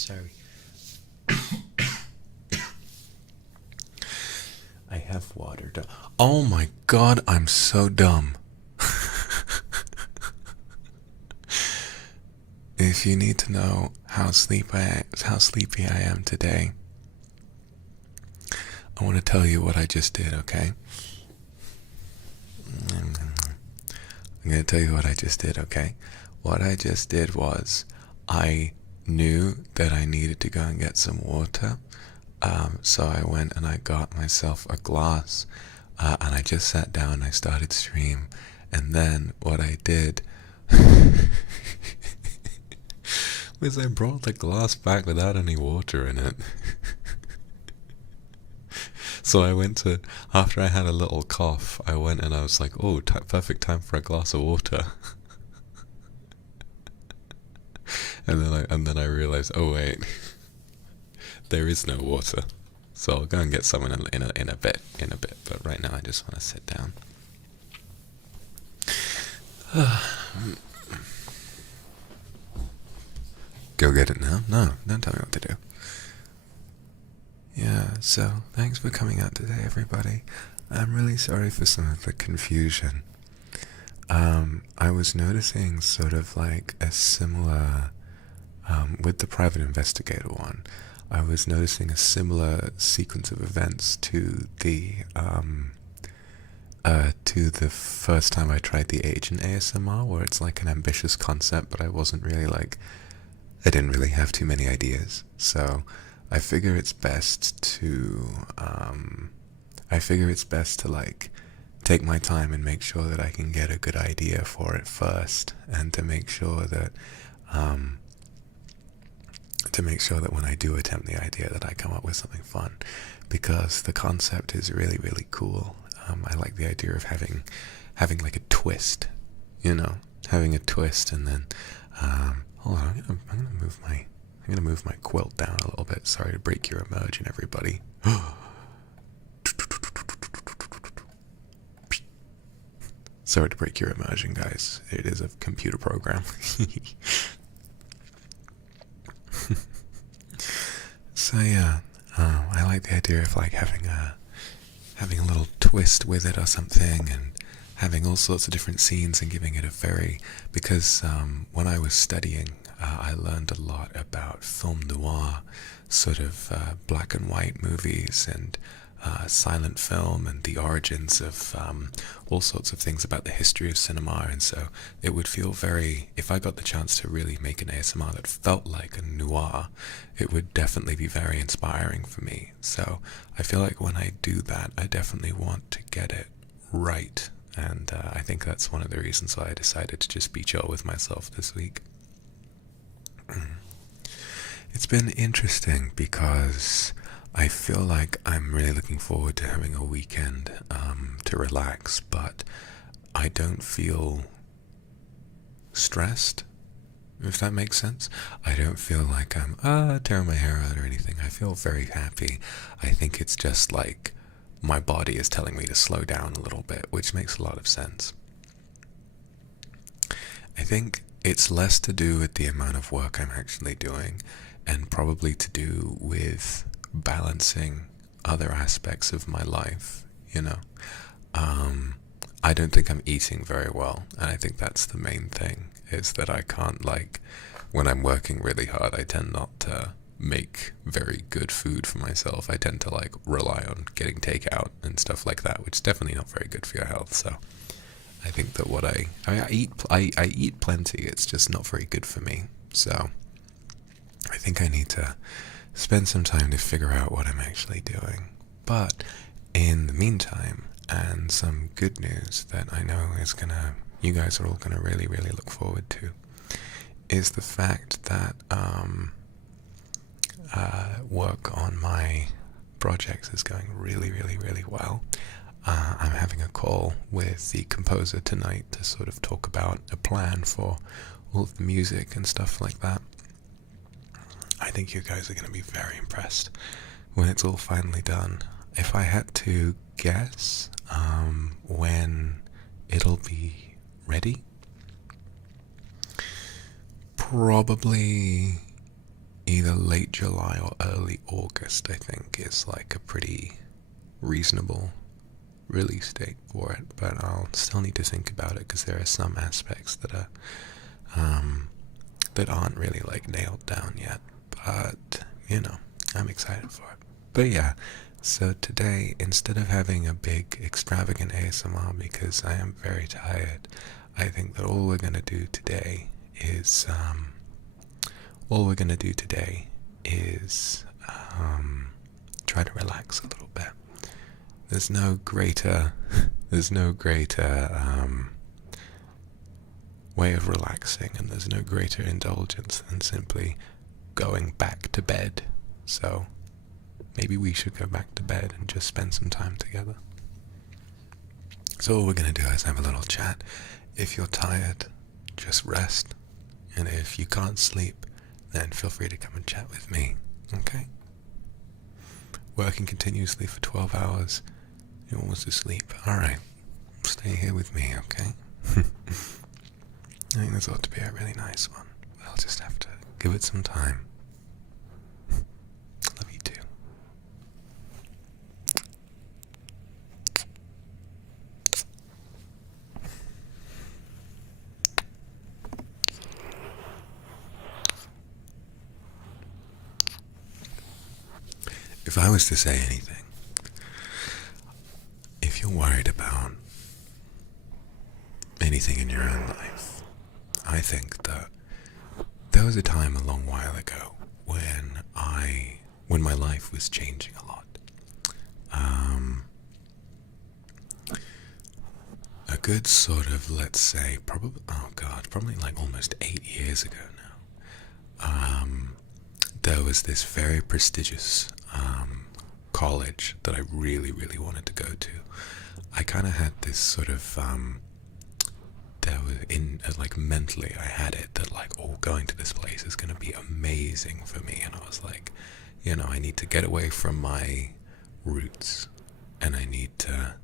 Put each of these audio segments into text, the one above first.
sorry. I have water. Oh my god, I'm so dumb. If you need to know how sleepy I am today, I want to tell you what I just did, okay? I'm going to tell you what I just did, okay? What I just did was I knew that I needed to go and get some water. So I went and I got myself a glass, and I just sat down and I started stream. And then what I did was I brought the glass back without any water in it. So I went to, after I had a little cough, I went and I was like, oh, perfect time for a glass of water. and then I realized, oh wait, there is no water. So I'll go and get some in a bit. But right now I just want to sit down. Go get it now? No, don't tell me what to do. Yeah, so thanks for coming out today, everybody. I'm really sorry for some of the confusion. I was noticing sort of like a similar, with the private investigator one, I was noticing a similar sequence of events to the first time I tried the agent ASMR, where it's like an ambitious concept, but I didn't really have too many ideas. So I figure it's best to like take my time and make sure that I can get a good idea for it first, and to make sure that when I do attempt the idea that I come up with something fun, because the concept is really, really cool. I like the idea of having like a twist, having a twist, and then hold on, I'm gonna move my quilt down a little bit. Sorry to break your immersion, everybody. Sorry to break your immersion, guys. It is a computer program. So yeah, I like the idea of like having a little twist with it or something, and having all sorts of different scenes and giving it because when I was studying, I learned a lot about film noir, sort of black and white movies, and silent film, and the origins of all sorts of things about the history of cinema. And so it would feel if I got the chance to really make an ASMR that felt like a noir, it would definitely be very inspiring for me. So I feel like when I do that, I definitely want to get it right. And I think that's one of the reasons why I decided to just be chill with myself this week. It's been interesting because I feel like I'm really looking forward to having a weekend to relax, but I don't feel stressed, if that makes sense. I don't feel like I'm tearing my hair out or anything. I feel very happy. I think it's just like my body is telling me to slow down a little bit, which makes a lot of sense. I think it's less to do with the amount of work I'm actually doing, and probably to do with balancing other aspects of my life. I don't think I'm eating very well, and I think that's the main thing, is that I can't, like, when I'm working really hard, I tend not to make very good food for myself. I tend to like rely on getting takeout and stuff like that, which is definitely not very good for your health. So I think that I eat plenty, it's just not very good for me. So I think I need to spend some time to figure out what I'm actually doing. But in the meantime, and some good news that I know you guys are all gonna really, really look forward to, is the fact that work on my projects is going really, really, really well. I'm having a call with the composer tonight to sort of talk about a plan for all of the music and stuff like that. I think you guys are going to be very impressed when it's all finally done. If I had to guess when it'll be ready, probably either late July or early August, I think, is like a pretty reasonable release date for it, but I'll still need to think about it because there are some aspects that are that aren't really like nailed down yet, but you know, I'm excited for it. But yeah, so today, instead of having a big extravagant ASMR because I am very tired, I think that all we're gonna do today is try to relax a little bit. There's no greater way of relaxing, and there's no greater indulgence than simply going back to bed. So maybe we should go back to bed and just spend some time together. So all we're going to do is have a little chat. If you're tired, just rest. And if you can't sleep, then feel free to come and chat with me. Okay? Working continuously for 12 hours. You want to sleep. Alright. Stay here with me, okay? I think this ought to be a really nice one. I'll just have to give it some time. Love you too. If I was to say anything, if you're worried about anything in your own life, I think that there was a time a long while ago when my life was changing a lot. A good sort of, let's say, probably like almost 8 years ago now, there was this very prestigious college that I really, really wanted to go to. I kind of had this sort of, like mentally I had it that like, oh, going to this place is going to be amazing for me. And I was like, you know, I need to get away from my roots and I need to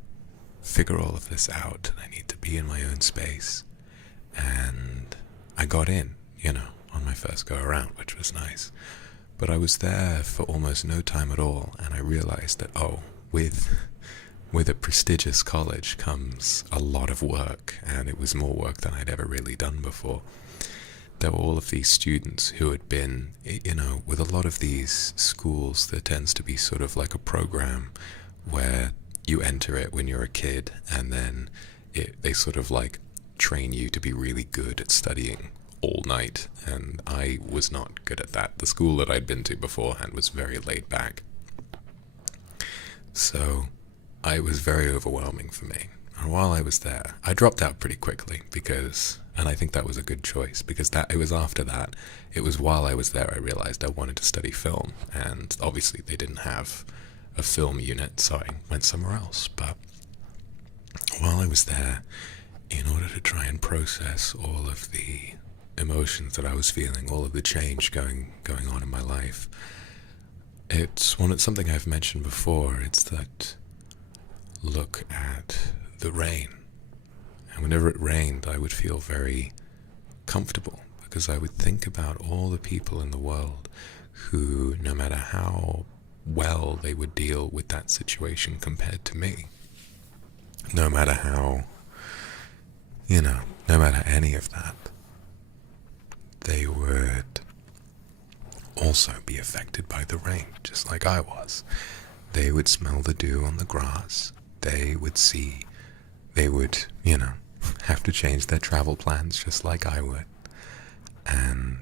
figure all of this out and I need to be in my own space. And I got in, you know, on my first go around, which was nice. But I was there for almost no time at all, and I realized that, oh, with a prestigious college comes a lot of work, and it was more work than I'd ever really done before. There were all of these students who had been, you know, with a lot of these schools, there tends to be sort of like a program where you enter it when you're a kid, and then they sort of like train you to be really good at studying all night, and I was not good at that. The school that I'd been to beforehand was very laid back. So it was very overwhelming for me. And while I was there, I dropped out pretty quickly and I think that was a good choice, because it was after that, it was while I was there I realized I wanted to study film, and obviously they didn't have a film unit, so I went somewhere else. But while I was there, in order to try and process all of the emotions that I was feeling, all of the change going on in my life, it's something I've mentioned before. It's that look at the rain, and whenever it rained I would feel very comfortable, because I would think about all the people in the world who, no matter how well they would deal with that situation compared to me, no matter how, you know, no matter any of that, they would also be affected by the rain, just like I was. They would smell the dew on the grass. They would, you know, have to change their travel plans just like I would. And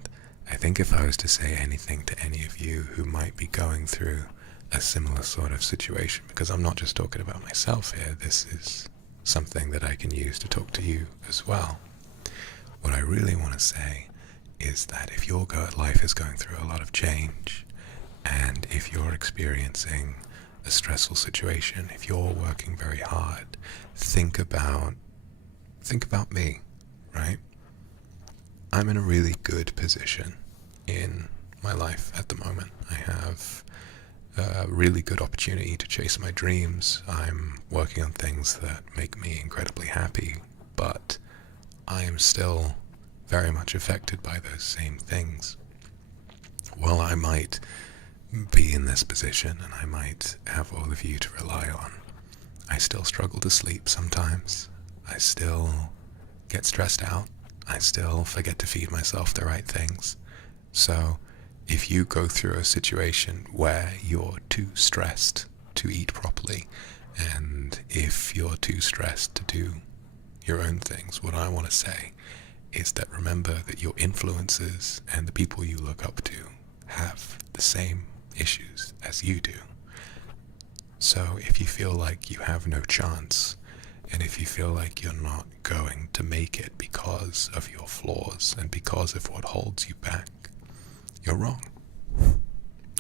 I think if I was to say anything to any of you who might be going through a similar sort of situation, because I'm not just talking about myself here, this is something that I can use to talk to you as well. What I really want to say is that if your life is going through a lot of change, and if you're experiencing a stressful situation, if you're working very hard, think about me, right? I'm in a really good position in my life at the moment. I have a really good opportunity to chase my dreams. I'm working on things that make me incredibly happy, but I am still very much affected by those same things. while I might be in this position and I might have all of you to rely on, I still struggle to sleep sometimes. I still get stressed out. I still forget to feed myself the right things. So if you go through a situation where you're too stressed to eat properly, and if you're too stressed to do your own things, what I want to say is that remember that your influences and the people you look up to have the same issues as you do. So if you feel like you have no chance, and if you feel like you're not going to make it because of your flaws and because of what holds you back, you're wrong.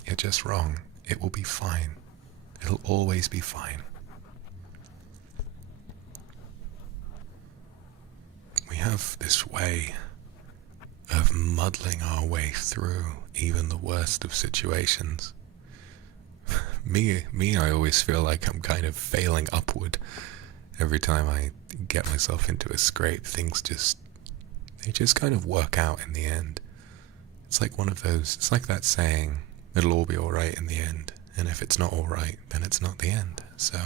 You're just wrong. It will be fine. It'll always be fine. We have this way of muddling our way through even the worst of situations. Me, I always feel like I'm kind of failing upward. Every time I get myself into a scrape, they just kind of work out in the end. It's like one of those, it's like that saying, it'll all be alright in the end, and if it's not alright, then it's not the end. So,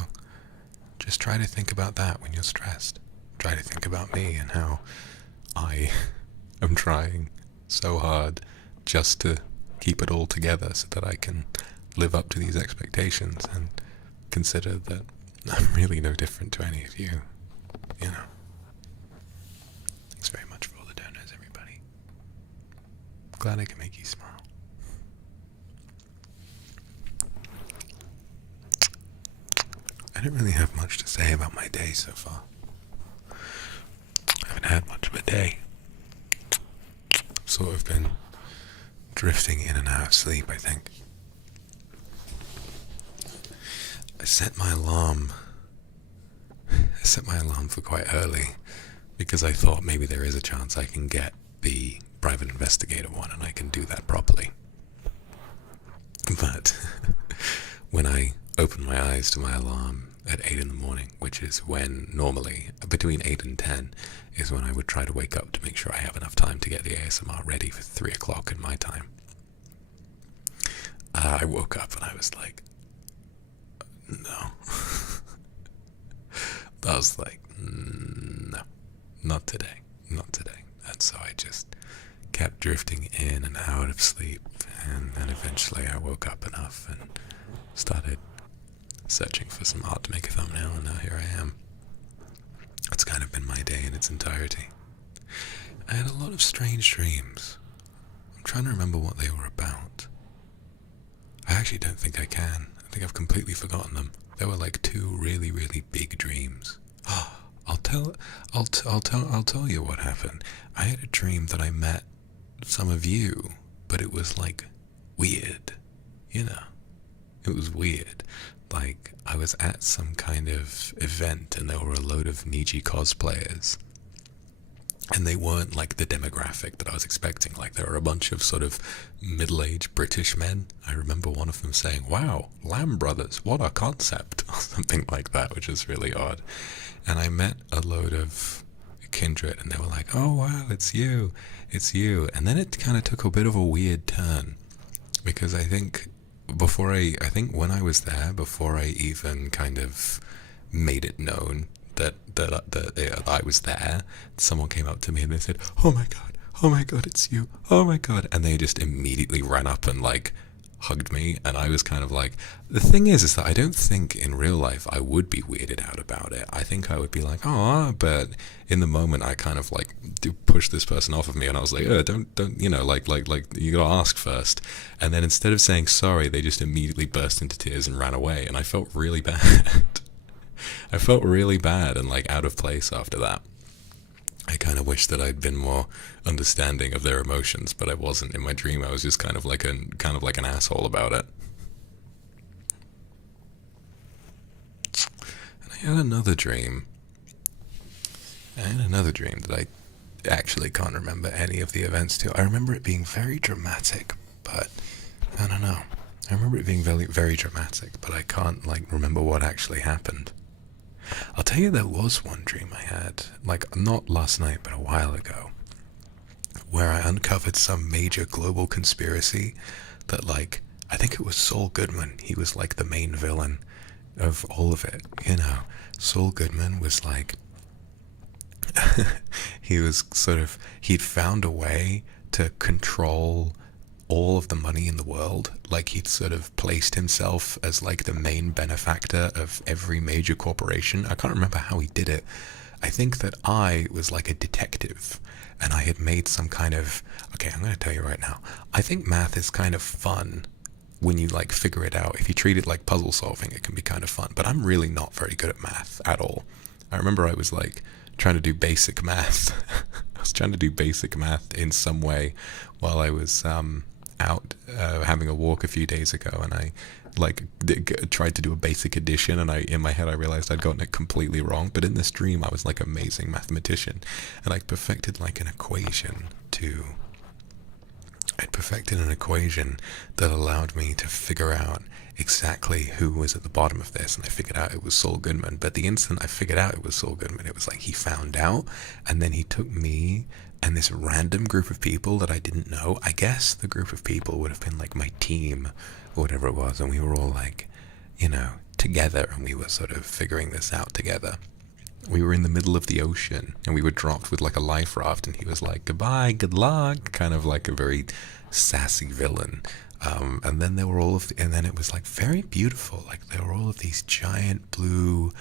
just try to think about that when you're stressed. Try to think about me and how I am trying so hard just to keep it all together so that I can live up to these expectations and consider that I'm really no different to any of you, you know. Thanks very much for all the donors, everybody. Glad I can make you smile. I don't really have much to say about my day so far. I haven't had much of a day. Sort of been drifting in and out of sleep, I think. I set my alarm for quite early because I thought maybe there is a chance I can get the private investigator one and I can do that properly. But when I opened my eyes to my alarm at 8 in the morning, which is when normally between 8 and 10 is when I would try to wake up to make sure I have enough time to get the ASMR ready for 3 o'clock in my time. I woke up and I was like, no. I was like, no, not today, not today. And so I just kept drifting in and out of sleep, and then eventually I woke up enough and started searching for some art to make a thumbnail, and now here I am. It's kind of been my day in its entirety. I had a lot of strange dreams. I'm trying to remember what they were about. I actually don't think I can. I think I've completely forgotten them. There were like 2 really, really big dreams. I'll tell you what happened. I had a dream that I met some of you, but it was like weird, you know. It was weird. Like I was at some kind of event and there were a load of Niji cosplayers. And they weren't like the demographic that I was expecting. Like there were a bunch of sort of middle-aged British men. I remember one of them saying, "Wow, Lamb Brothers, what a concept," or something like that, which is really odd. And I met a load of Kindred and they were like, "Oh wow, it's you. And then it kind of took a bit of a weird turn. Because I think when I was there, before I even kind of made it known that I was there, someone came up to me and they said, oh my god, it's you, oh my god," and they just immediately ran up and like hugged me, and I was kind of like, the thing is that I don't think in real life I would be weirded out about it. I think I would be like, oh, but in the moment I kind of like pushed this person off of me, and I was like, don't, you know, like you gotta ask first. And then instead of saying sorry, they just immediately burst into tears and ran away, and I felt really bad. I felt really bad and like out of place after that. I kind of wish that I'd been more understanding of their emotions, but I wasn't. In my dream, I was just kind of like an asshole about it. And I had another dream. That I actually can't remember any of the events to. I remember it being very dramatic, but I don't know. I remember it being very, very dramatic, but I can't like remember what actually happened. I'll tell you, there was one dream I had, like not last night, but a while ago, where I uncovered some major global conspiracy that like, I think it was Saul Goodman. He was like the main villain of all of it, you know. Saul Goodman was like, he was sort of, he'd found a way to control all of the money in the world. Like, he'd sort of placed himself as like the main benefactor of every major corporation. I can't remember how he did it. I think that I was like a detective, and I had made some kind of, okay, I'm going to tell you right now, I think math is kind of fun when you like figure it out. If you treat it like puzzle solving, it can be kind of fun, but I'm really not very good at math at all. I remember I was like trying to do basic math. I was trying to do basic math in some way while I was out having a walk a few days ago, and I like tried to do a basic addition, and in my head I realized I'd gotten it completely wrong. But in this dream I was like an amazing mathematician, and I perfected like an equation that allowed me to figure out exactly who was at the bottom of this, and I figured out it was Saul Goodman. But the instant I figured out it was Saul Goodman, it was like he found out, and then he took me and this random group of people that I didn't know. I guess the group of people would have been like my team or whatever it was, and we were all like, you know, together, and we were sort of figuring this out together. We were in the middle of the ocean, and we were dropped with like a life raft, and he was like, goodbye, good luck, kind of like a very sassy villain. And then there were all of and then it was like very beautiful. Like there were all of these giant blue,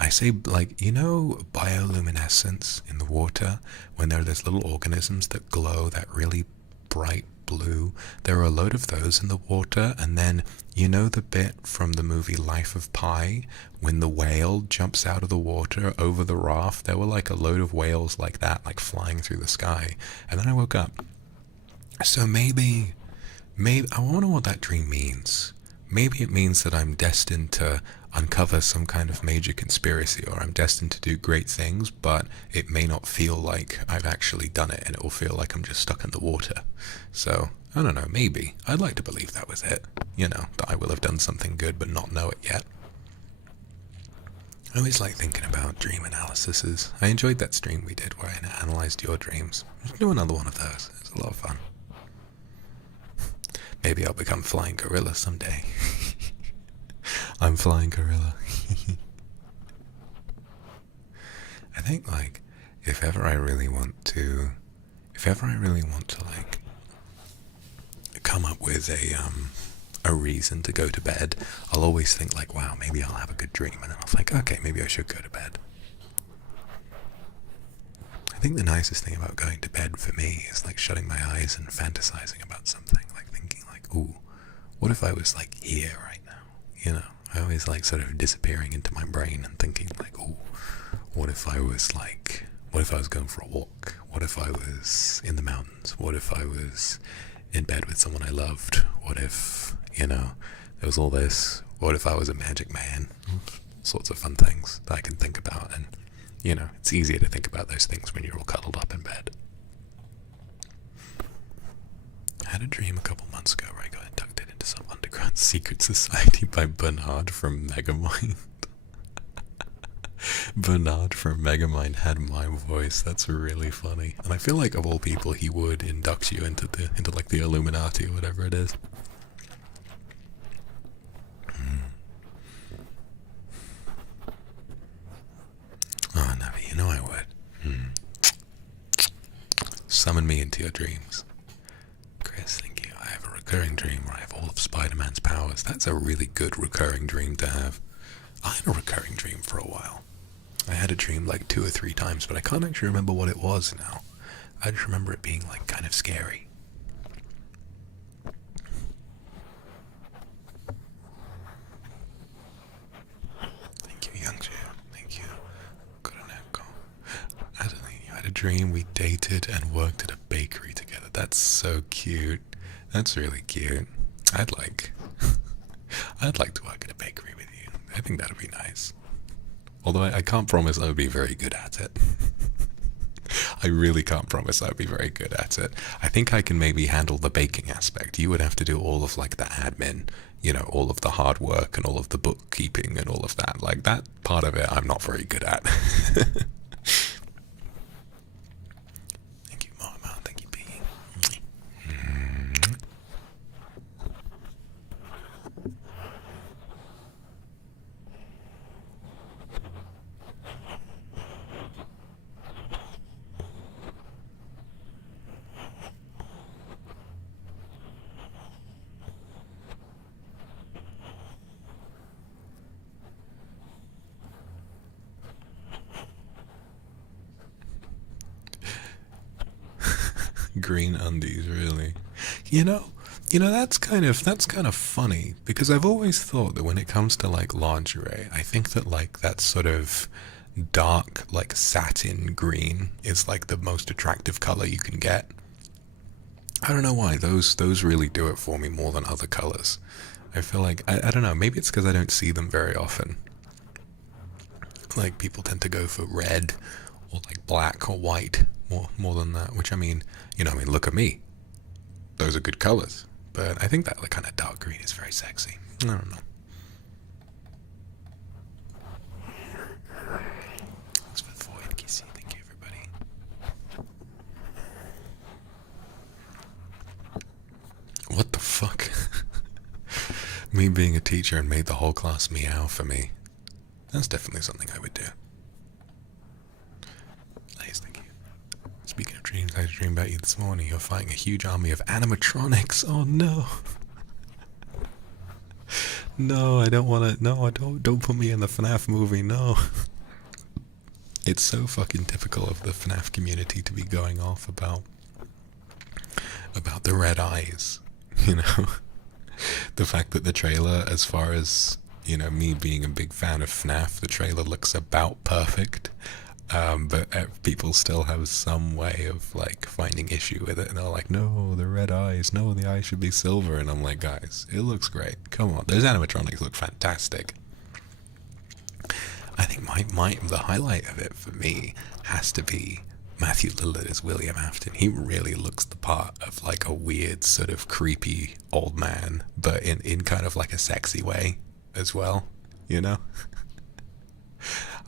I say, like, you know, bioluminescence in the water, when there are those little organisms that glow that really bright blue. There were a load of those in the water. And then, you know, the bit from the movie Life of Pi when the whale jumps out of the water over the raft? There were like a load of whales like that, like flying through the sky. And then I woke up. So maybe I wonder what that dream means. Maybe it means that I'm destined to uncover some kind of major conspiracy, or I'm destined to do great things, but it may not feel like I've actually done it, and it will feel like I'm just stuck in the water. So, I don't know, maybe. I'd like to believe that was it. You know, that I will have done something good but not know it yet. I always like thinking about dream analyses. I enjoyed that stream we did where I analysed your dreams. We should do another one of those. It's a lot of fun. Maybe I'll become Flying Gorilla someday. I'm Flying Gorilla. I think, like, if ever I really want to like come up with a reason to go to bed, I'll always think like, wow, maybe I'll have a good dream, and then I'll think, okay, maybe I should go to bed. I think the nicest thing about going to bed for me is like shutting my eyes and fantasizing about something, like thinking like, ooh, what if I was like here right now? You know, I always like sort of disappearing into my brain and thinking like, ooh, what if I was going for a walk? What if I was in the mountains? What if I was in bed with someone I loved? What if, you know, there was all this? What if I was a magic man? Sorts of fun things that I can think about. And you know, it's easier to think about those things when you're all cuddled up in bed. I had a dream a couple months ago where I got inducted into some underground secret society by Bernard from Megamind. Bernard from Megamind had my voice. That's really funny. And I feel like of all people he would induct you into like the Illuminati or whatever it is. Oh, Navi, you know I would. Summon me into your dreams. Chris, thank you. I have a recurring dream where I have all of Spider-Man's powers. That's a really good recurring dream to have. I had a recurring dream for a while. I had a dream like 2 or 3 times, but I can't actually remember what it was now. I just remember it being like kind of scary. Thank you, Young Jim. Thank you. I had a dream we dated and worked at a bakery together. That's so cute. That's really cute. I'd like to work at a bakery with you. I think that'd be nice. Although I can't promise I would be very good at it. I really can't promise I would be very good at it. I think I can maybe handle the baking aspect. You would have to do all of like the admin, you know, all of the hard work and all of the bookkeeping and all of that. Like that part of it I'm not very good at. Thank you, Mama. Thank you, Piggy. Green undies, really. You know, that's kind of funny because I've always thought that when it comes to like lingerie, I think that like that sort of dark like satin green is like the most attractive color you can get. I don't know why those really do it for me more than other colors. I feel like I don't know, maybe it's because I don't see them very often. Like people tend to go for red or like black or white more than that, which I mean, look at me. Those are good colors. But I think that like kind of dark green is very sexy. I don't know. Thanks for the void, Kissy. Thank you, everybody. What the fuck? Me being a teacher and made the whole class meow for me. That's definitely something I would do. Nice, thank you. Speaking of dreams, I had a dream about you this morning. You're fighting a huge army of animatronics. Oh no. No, I don't want to. No, don't put me in the FNAF movie. No. It's so fucking typical of the FNAF community to be going off about the red eyes. The fact that the trailer, as far as me being a big fan of FNAF, the trailer looks about perfect. But people still have some way of like finding issue with it, and they're like, no, the red eyes, no, the eyes should be silver. And I'm like, guys, it looks great. Come on, those animatronics look fantastic. I think the highlight of it for me has to be Matthew Lillard as William Afton. He really looks the part of like a weird sort of creepy old man, but in kind of like a sexy way as well,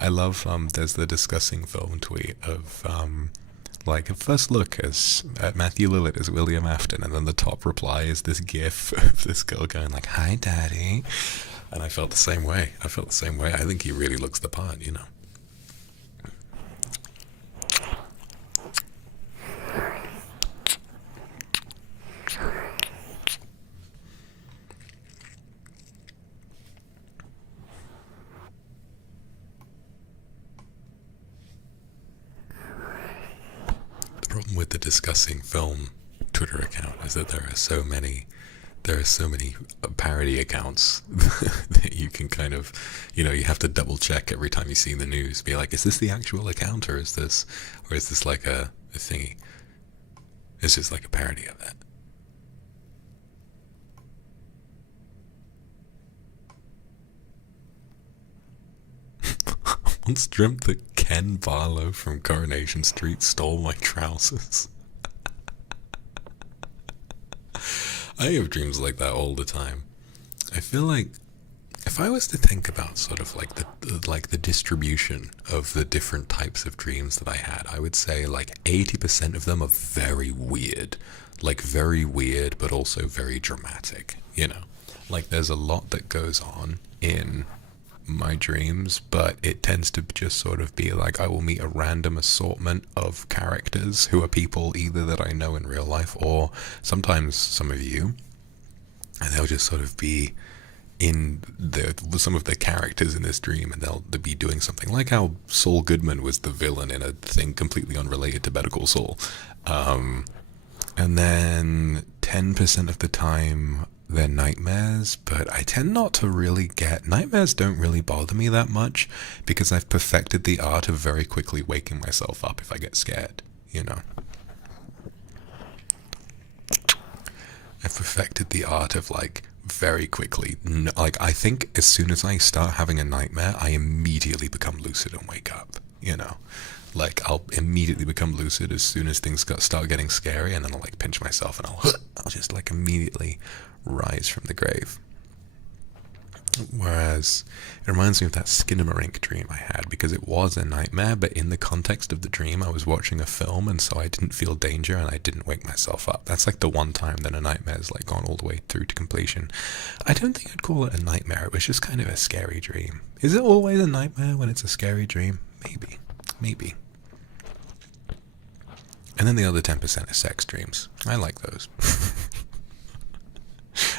I love there's the discussing film tweet of like a first look at Matthew Lillard as William Afton, and then the top reply is this gif of this girl going like, hi daddy. And I felt the same way. I think he really looks the part. The problem with the discussing film Twitter account is that there are so many parody accounts that you can kind of, you have to double check every time you see the news. Be like, is this the actual account, or is this like a thingy? It's just like a parody of that. Once dreamt that Ken Barlow from Coronation Street stole my trousers. I have dreams like that all the time. I feel like if I was to think about sort of like the distribution of the different types of dreams that I had, I would say like 80% of them are very weird. Like very weird, but also very dramatic, Like there's a lot that goes on in my dreams, but it tends to just sort of be like I will meet a random assortment of characters who are people either that I know in real life or sometimes some of you, and they'll just sort of be in some of the characters in this dream, and they'll be doing something like how Saul Goodman was the villain in a thing completely unrelated to Better Call Saul. And then 10% of the time they're nightmares, but I tend not to really get nightmares. Don't really bother me that much because I've perfected the art of very quickly waking myself up if I get scared. I've perfected the art of like very quickly, like I think as soon as I start having a nightmare, I immediately become lucid and wake up. Like I'll immediately become lucid as soon as things start getting scary, and then I'll like pinch myself and I'll just like immediately rise from the grave. Whereas it reminds me of that Skinamarink dream I had, because it was a nightmare, but in the context of the dream I was watching a film, and so I didn't feel danger and I didn't wake myself up. That's like the one time that a nightmare's like gone all the way through to completion. I don't think I'd call it a nightmare. It was just kind of a scary dream. Is it always a nightmare when it's a scary dream? Maybe. And then the other 10% is sex dreams. I like those.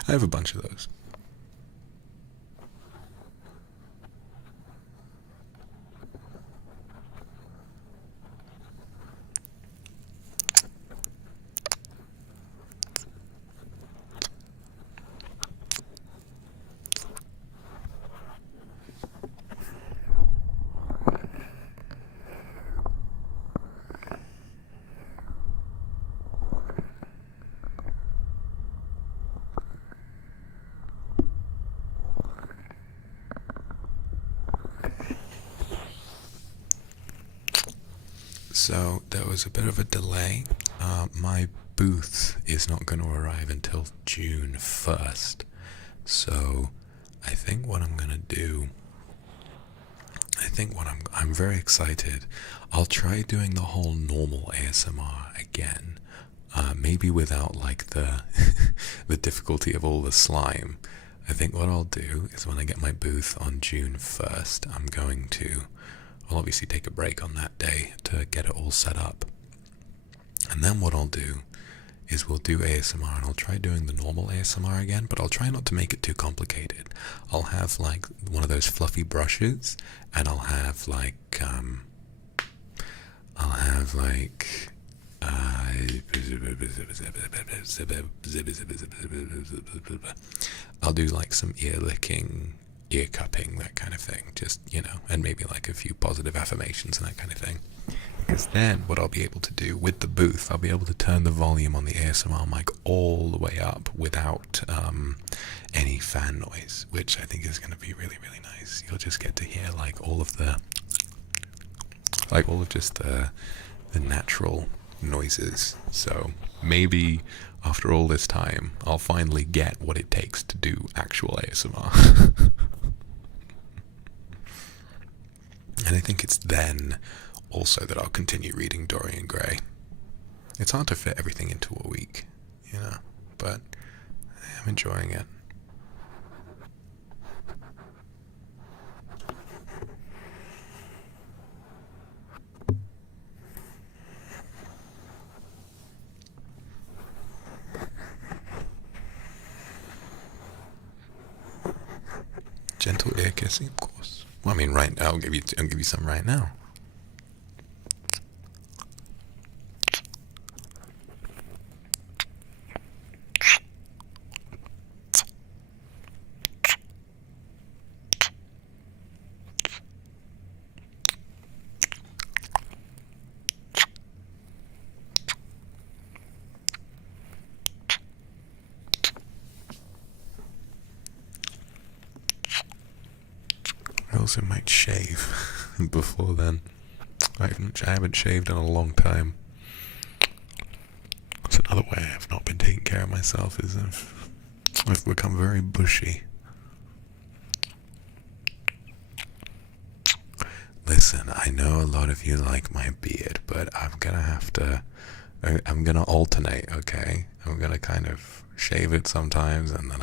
I have a bunch of those. So there was a bit of a delay. My booth is not going to arrive until June 1st. So I think what I'm going to do, I'm very excited. I'll try doing the whole normal ASMR again. Maybe without like the the difficulty of all the slime. I think what I'll do is when I get my booth on June 1st, I'm going to, I'll obviously take a break on that day to get it all set up. And then what I'll do is we'll do ASMR, and I'll try doing the normal ASMR again, but I'll try not to make it too complicated. I'll have like one of those fluffy brushes, and I'll have like I'll do like some ear licking, ear cupping, that kind of thing, just, you know, and maybe like a few positive affirmations and that kind of thing. Because then what I'll be able to do with the booth, I'll be able to turn the volume on the ASMR mic all the way up without any fan noise, which I think is going to be really, really nice. You'll just get to hear like all of just the natural noises. So maybe after all this time, I'll finally get what it takes to do actual ASMR. And I think it's then also that I'll continue reading Dorian Gray. It's hard to fit everything into a week, you know, but I'm enjoying it. Gentle ear kissing, of course. Well, I mean, right now, I'll give you some right now. I also might shave before then. I haven't shaved in a long time. That's another way I've not been taking care of myself, is I've become very bushy. Listen, I know a lot of you like my beard, but I'm gonna alternate, okay? I'm gonna kind of shave it sometimes, and then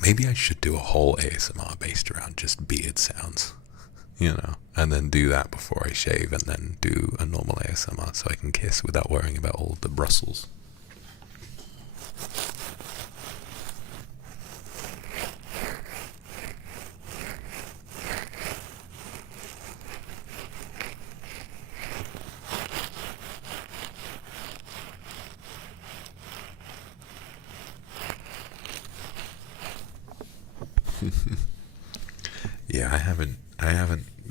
maybe I should do a whole ASMR based around just beard sounds, you know, and then do that before I shave, and then do a normal ASMR so I can kiss without worrying about all of the bristles. Yeah, I haven't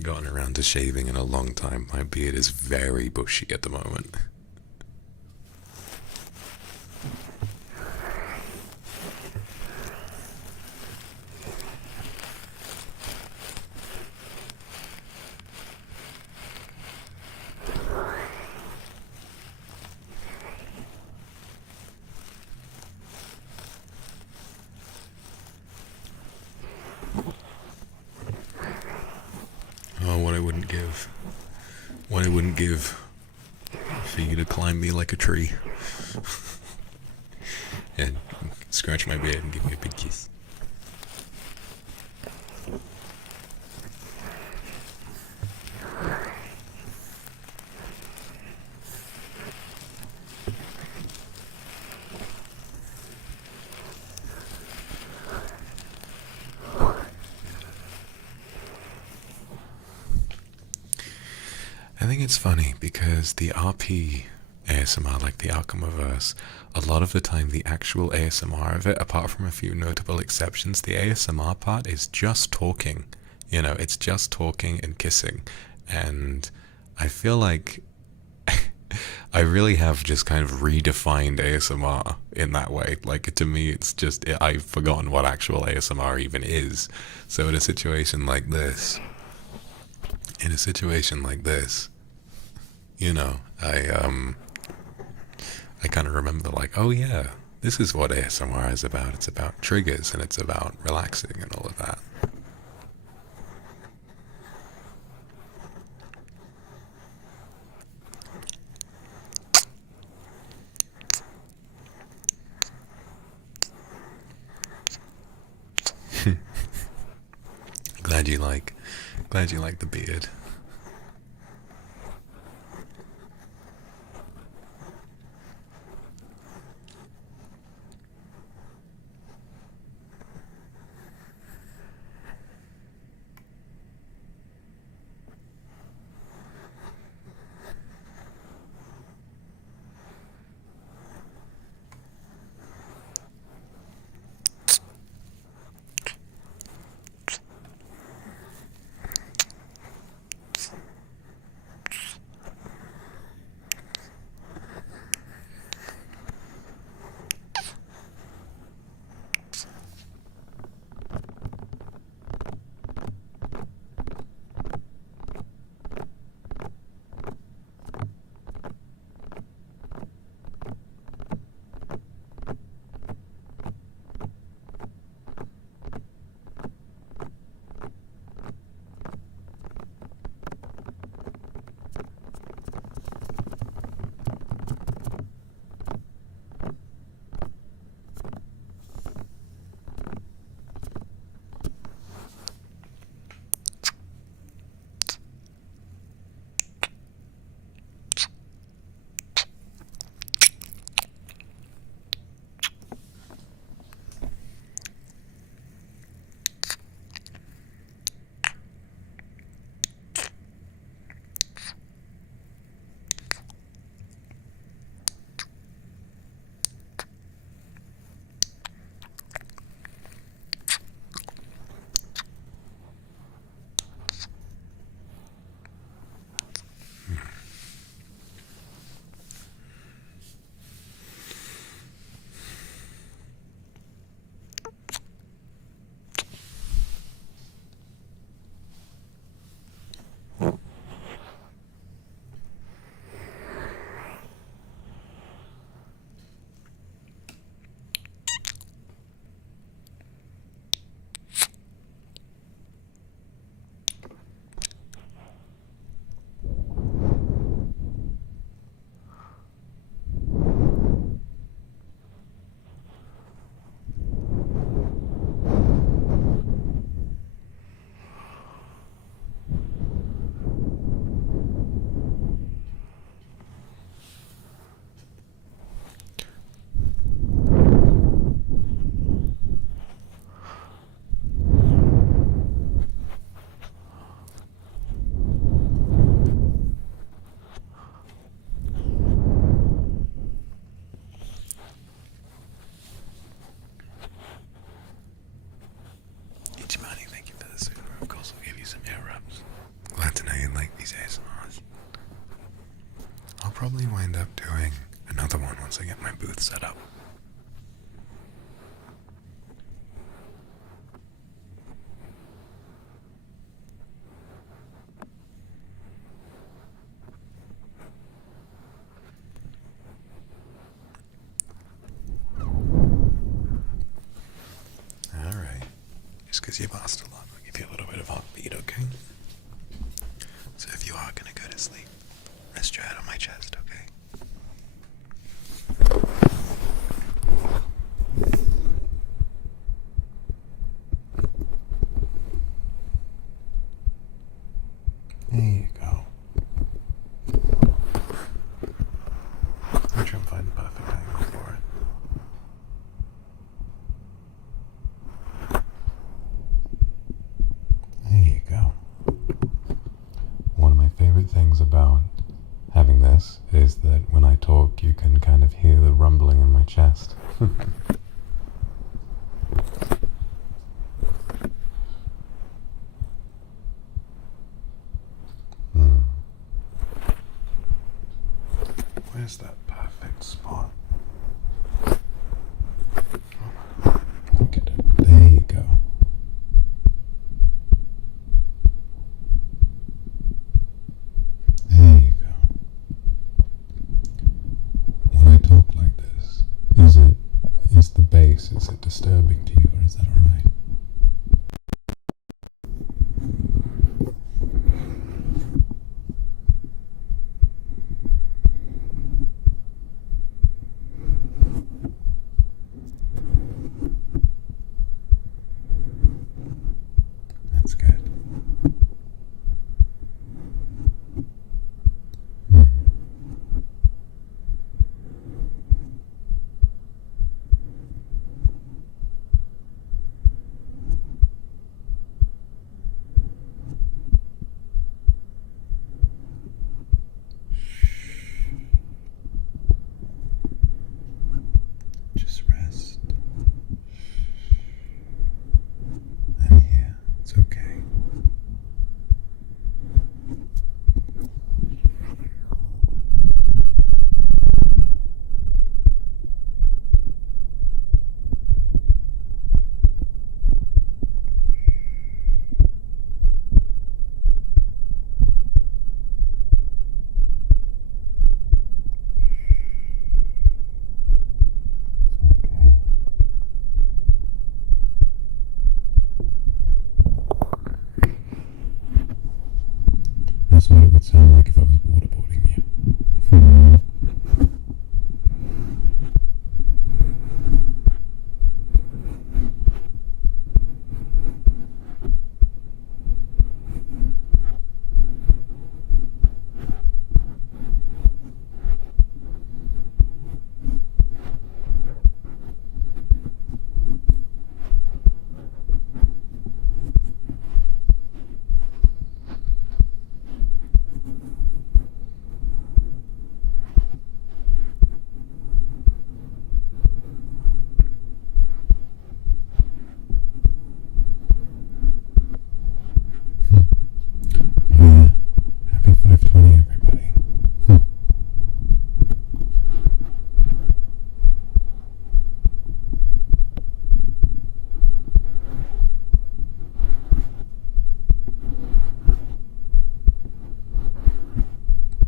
gotten around to shaving in a long time. My beard is very bushy at the moment. Oh, what I wouldn't give for you to climb me like a tree and scratch my beard and give me a big kiss. I think it's funny because the RP ASMR, like the Akumaverse, a lot of the time the actual ASMR of it, apart from a few notable exceptions, the ASMR part is just talking. You know, it's just talking and kissing. And I feel like I really have just kind of redefined ASMR in that way. Like, to me, it's just, I've forgotten what actual ASMR even is. So in a situation like this, in a situation like this, you know, I kind of remember like, oh yeah, this is what ASMR is about. It's about triggers and it's about relaxing and all of that. Glad you like the beard. Probably wind up doing another one once I get my booth set up. Alright, just because you've asked a lot, I'll give you a little bit of heartbeat, okay? So if you are going to go to sleep, rest your head on my chest, okay? There you go. I'll try and find the perfect angle for it. There you go. One of my favorite things about having this is that when I talk you can kind of hear the rumbling in my chest. Where's that perfect spot? Look at it. There you go. noise? Is it disturbing to you, or is that alright? That's good. Just rest. I'm here. It's okay. That's what it would sound like if I was waterboarding you. Happy 520, everybody.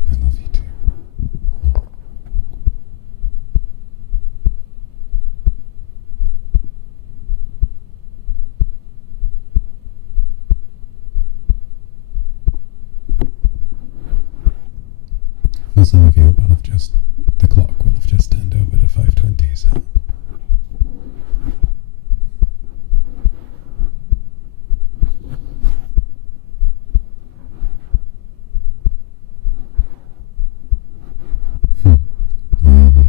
I love you too. For some of you, the clock will have just turned over to 5:20, so. Maybe.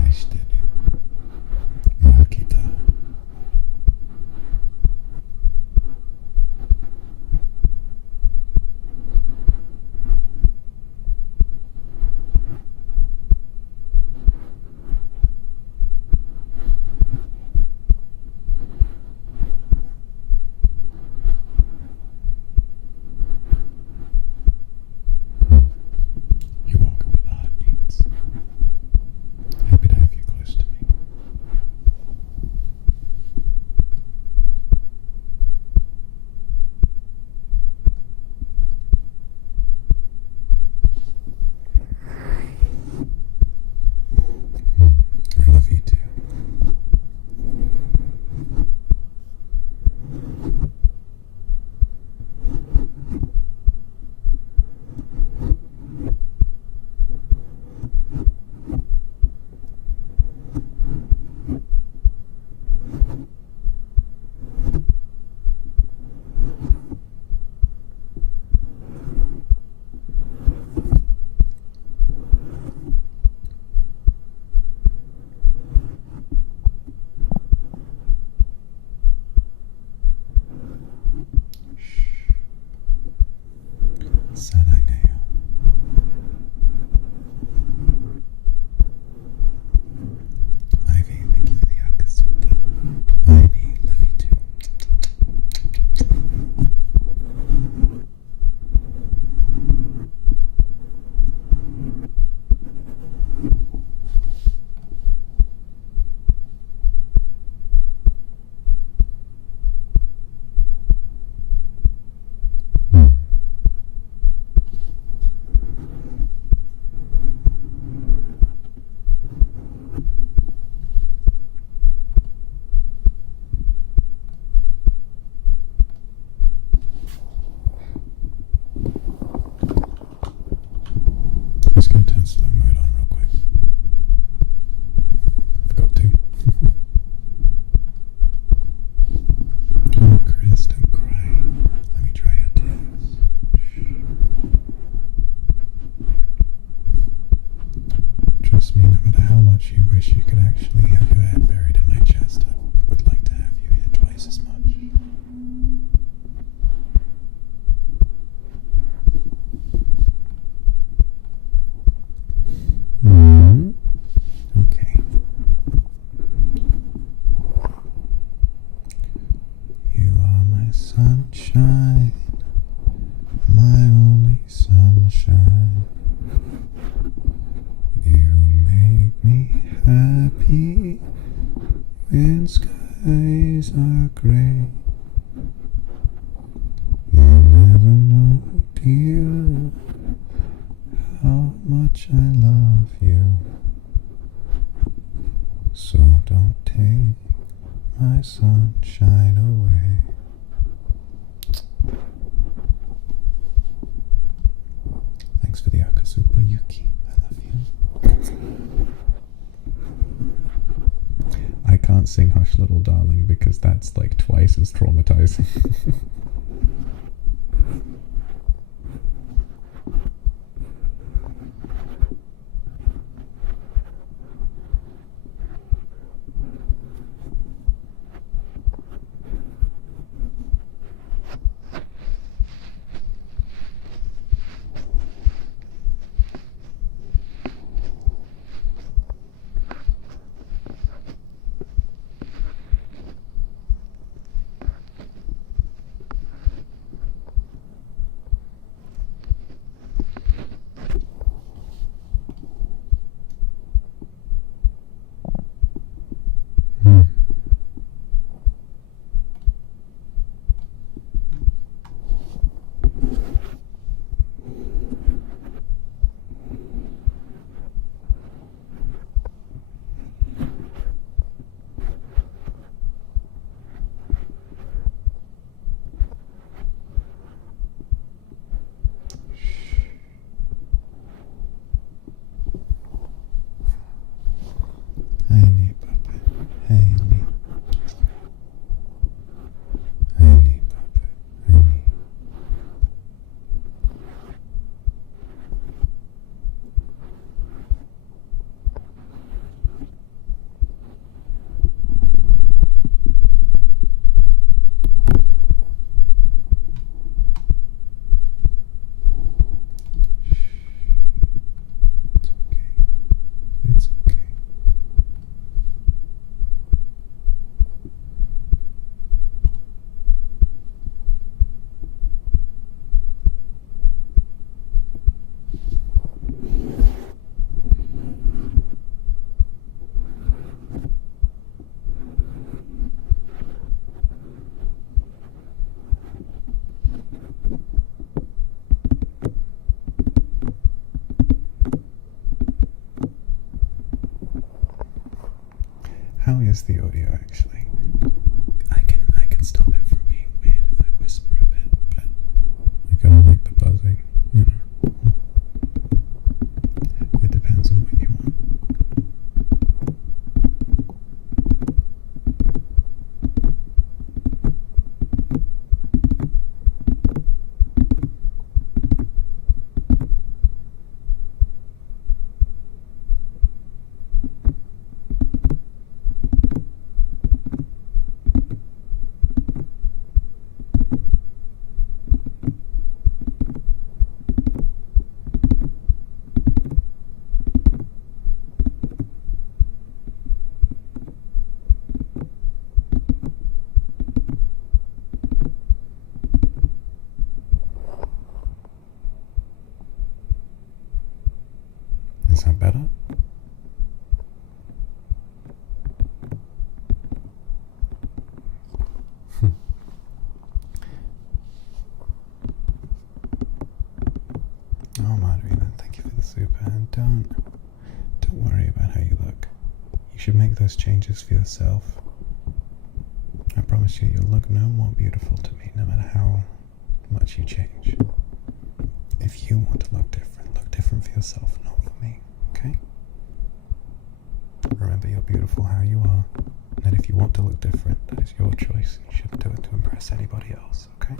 Aishiteru. Marukita. You're welcome with the heartbeats. Happy to have you close to me. I love you too. 사랑해요. Ivy, thank you for the akasuka. Winey, love you too. much you wish you could actually have your head buried in my chest. I would like to have you here twice as much. Okay. You are my sunshine, my only sunshine. You make me happy when skies are grey. You never know, dear, how much I love you. So don't take my sunshine away. Thanks for the Akasupa, Yuki. I love you. I can't sing Hush Little Darling because that's like twice as traumatizing. How is the audio actually? I can stop it from being weird if I whisper a bit, but I kind of like the buzzing, you know. It depends on what you want. Is that better? Oh, Madrina, thank you for the super. And don't worry about how you look. You should make those changes for yourself. I promise you, you'll look no more beautiful to me, no matter how much you change. If you want to look different for yourself, not for me, okay? Remember, you're beautiful how you are, and if you want to look different, that is your choice. You shouldn't do it to impress anybody else, okay?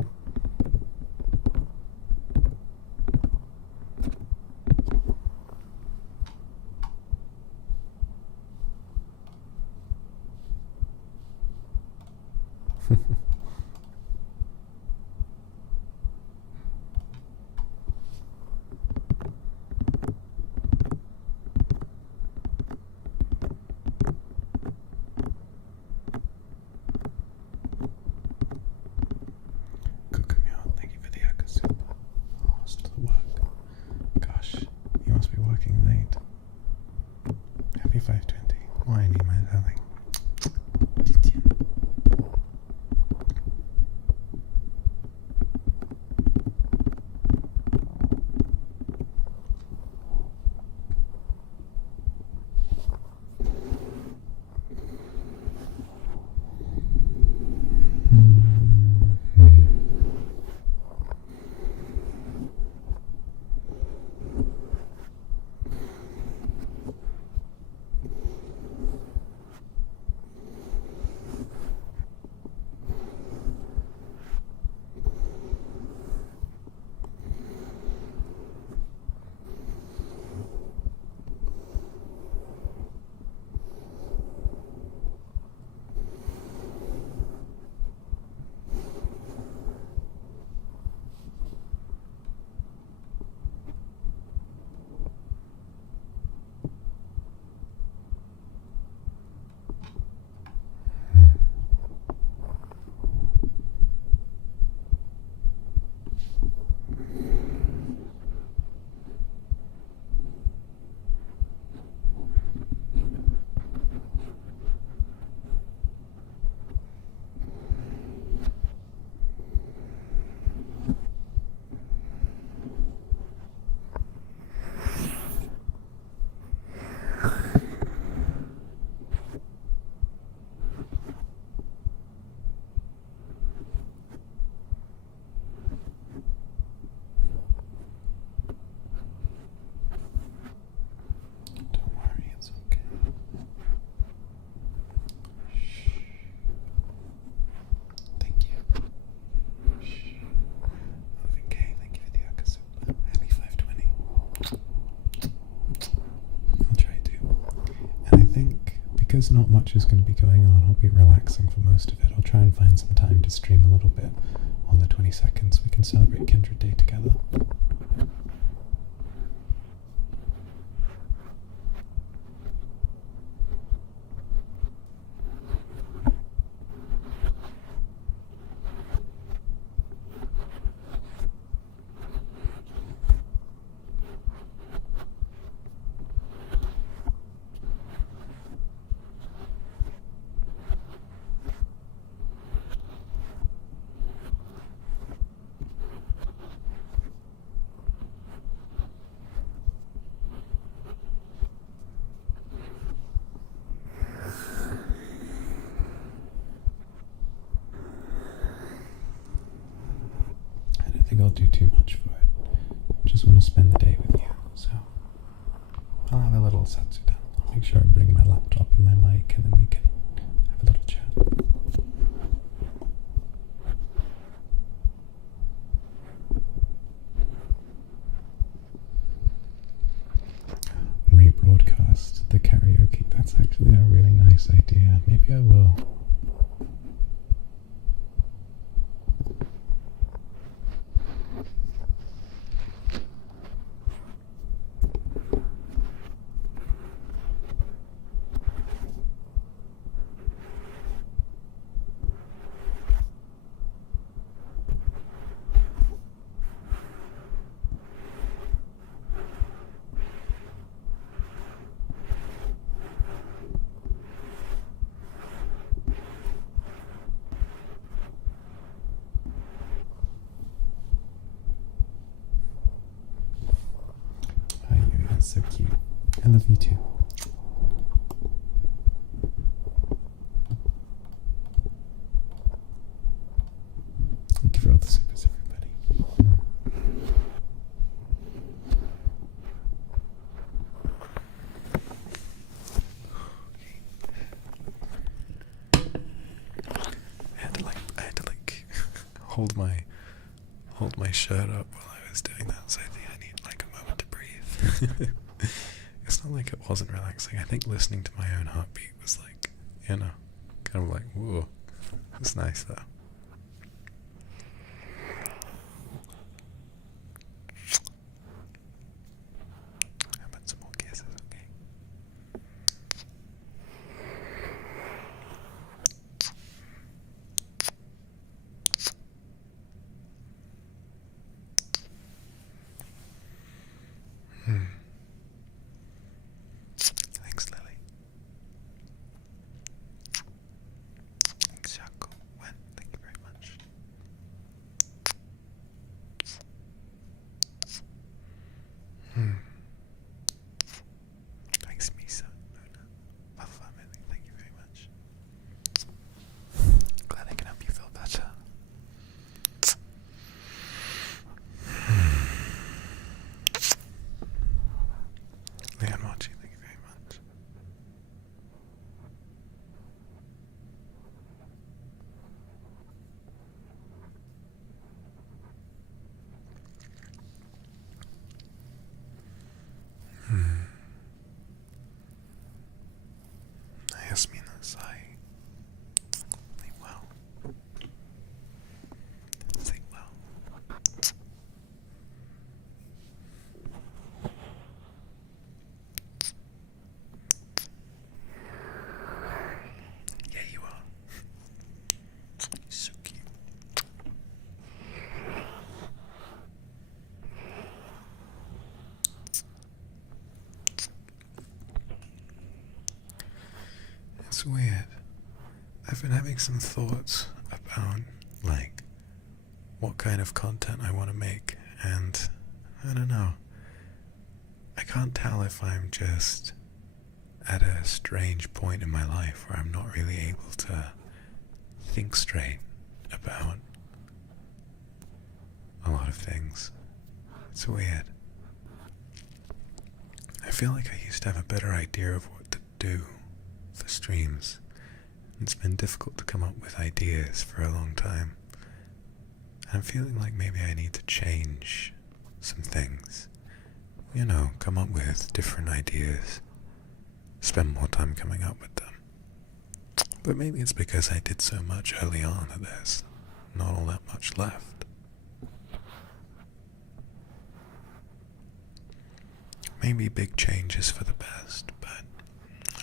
because not much is going to be going on, I'll be relaxing for most of it. I'll try and find some time to stream a little bit on the 22nd so we can celebrate Kindred Day together. I think I'll do too much for it. Just want to spend the day with you, so I'll have a little satsu down. I'll make sure I bring my laptop and my mic, and then we can have a little chat. Rebroadcast the karaoke. That's actually a really nice idea. Maybe I will. So cute. I love you too. Thank you for all the supers, everybody. I had to hold my shirt up while I was doing that, so I think I need like a moment to breathe. It's not like it wasn't relaxing. I think listening to my own heartbeat was like, kind of like, whoa. It's nice though. How about some more kisses, okay? Thanks, Lily. Thanks, Jaco. Thank you very much. Thanks, Misa. Luna. Papa family, thank you very much. Glad I can help you feel better. Leon Marchi, thank you very much. Yasmina Sai. Sleep well. Sleep well. Yeah, you are. So cute. It's weird. I've been having some thoughts about, like, what kind of content I want to make, and I don't know. I can't tell if I'm just at a strange point in my life where I'm not really able to think straight about a lot of things. It's weird. I feel like I used to have a better idea of what to do for streams. It's been difficult to come up with ideas for a long time. I'm feeling like maybe I need to change some things. Come up with different ideas. Spend more time coming up with them. But maybe it's because I did so much early on that there's not all that much left. Maybe big changes for the best, but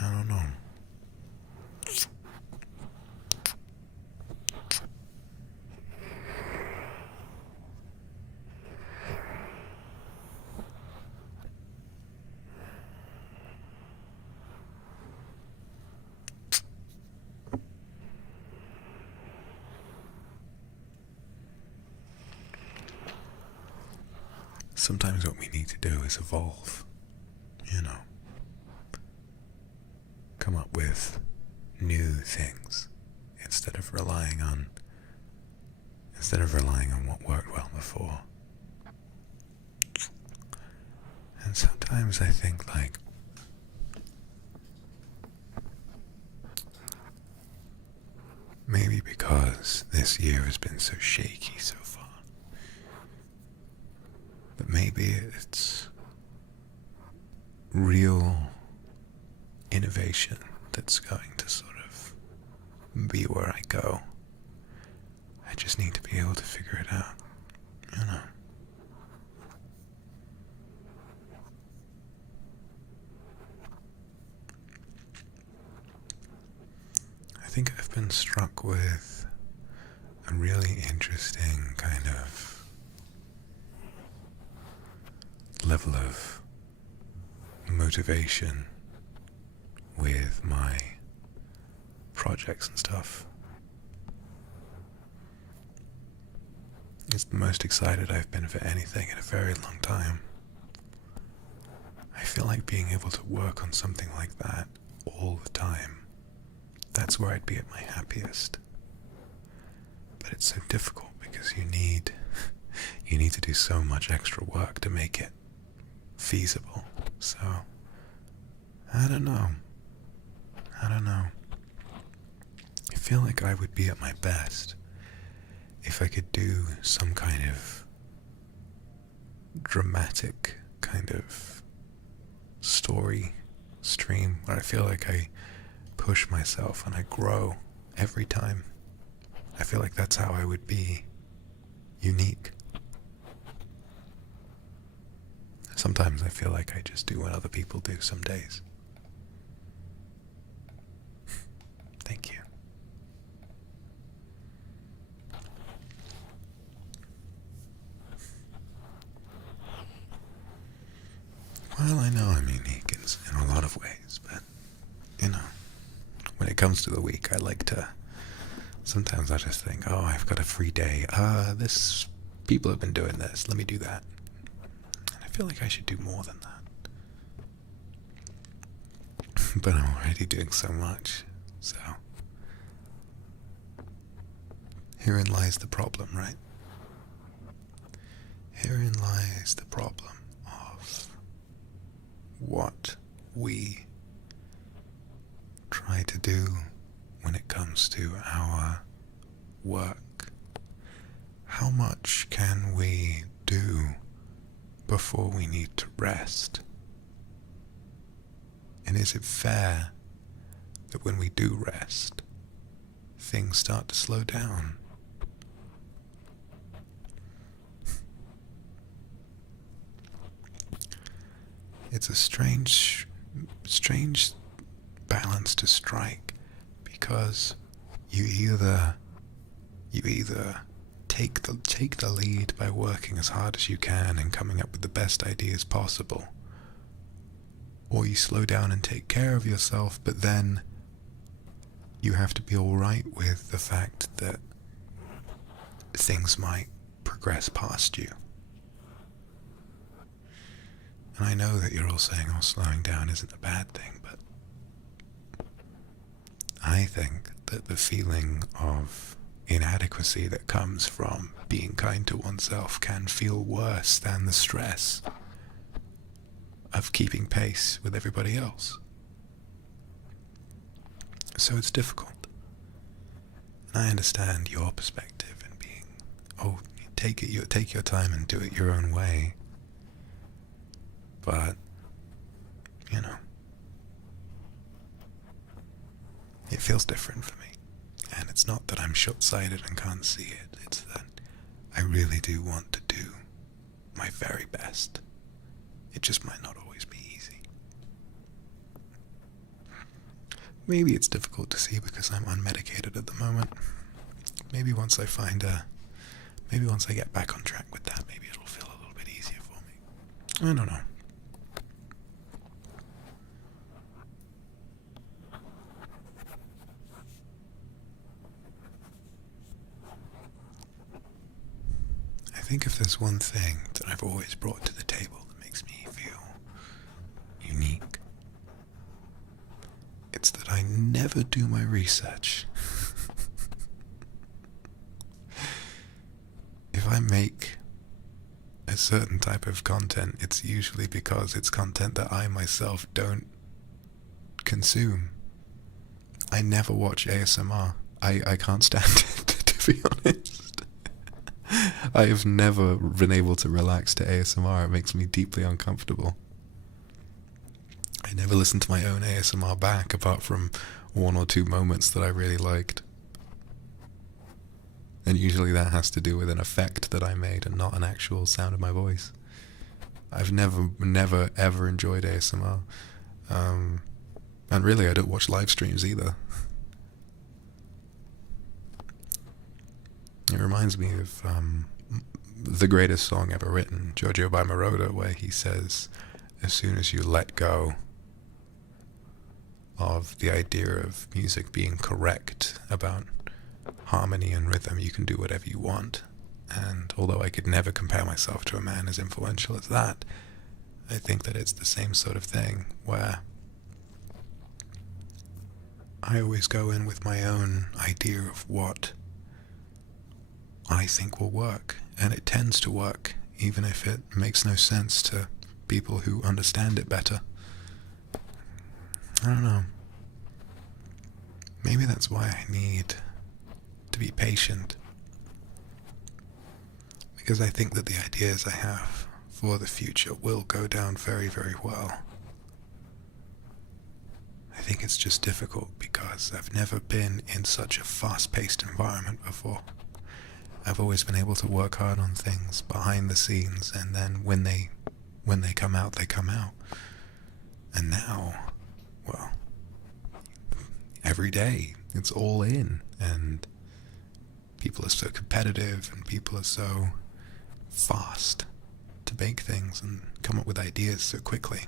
I don't know. Sometimes what we need to do is evolve, come up with new things instead of relying on what worked well before. And sometimes I think maybe because this year has been so shaky so far, but maybe it's real innovation that's going to sort of be where I go. I just need to be able to figure it out, I think I've been struck with a really interesting kind of level of motivation with my projects and stuff. It's the most excited I've been for anything in a very long time. I feel like being able to work on something like that all the time, that's where I'd be at my happiest. But it's so difficult because you need to do so much extra work to make it feasible. So I don't know. I feel like I would be at my best if I could do some kind of dramatic kind of story stream where I feel like I push myself and I grow every time. I feel like that's how I would be unique. Sometimes I feel like I just do what other people do some days. Thank you. Well, I know I'm unique in a lot of ways, but, when it comes to the week, sometimes I just think, oh, I've got a free day. People have been doing this, let me do that. And I feel like I should do more than that. But I'm already doing so much, so herein lies the problem, right? Herein lies the problem of what we try to do when it comes to our work. How much can we do before we need to rest? And is it fair that when we do rest, things start to slow down? It's a strange balance to strike, because you either take the lead by working as hard as you can and coming up with the best ideas possible, or you slow down and take care of yourself, but then you have to be alright with the fact that things might progress past you. And I know that you're all saying, oh, slowing down isn't a bad thing, but I think that the feeling of inadequacy that comes from being kind to oneself can feel worse than the stress of keeping pace with everybody else. So it's difficult. And I understand your perspective and being, oh, take your time and do it your own way. But, it feels different for me. And it's not that I'm short-sighted and can't see it, it's that I really do want to do my very best. It just might not always be easy. Maybe it's difficult to see because I'm unmedicated at the moment. Maybe once I get back on track with that, maybe it'll feel a little bit easier for me. I don't know. I think if there's one thing that I've always brought to the table that makes me feel unique, it's that I never do my research. If I make a certain type of content, it's usually because it's content that I myself don't consume. I never watch ASMR. I can't stand it, to be honest. I have never been able to relax to ASMR. It makes me deeply uncomfortable. I never listen to my own ASMR back, apart from one or two moments that I really liked. And usually that has to do with an effect that I made and not an actual sound of my voice. I've never, ever enjoyed ASMR. And really, I don't watch live streams either. It reminds me of the greatest song ever written, Jojo by Moroder, where he says, as soon as you let go of the idea of music being correct about harmony and rhythm, you can do whatever you want. And although I could never compare myself to a man as influential as that, I think that it's the same sort of thing, where I always go in with my own idea of what I think will work, and it tends to work, even if it makes no sense to people who understand it better. I don't know. Maybe that's why I need to be patient, because I think that the ideas I have for the future will go down very, very well. I think it's just difficult because I've never been in such a fast-paced environment before. I've always been able to work hard on things behind the scenes, and then when they come out, they come out. And now, well, every day it's all in, and people are so competitive, and people are so fast to make things and come up with ideas so quickly.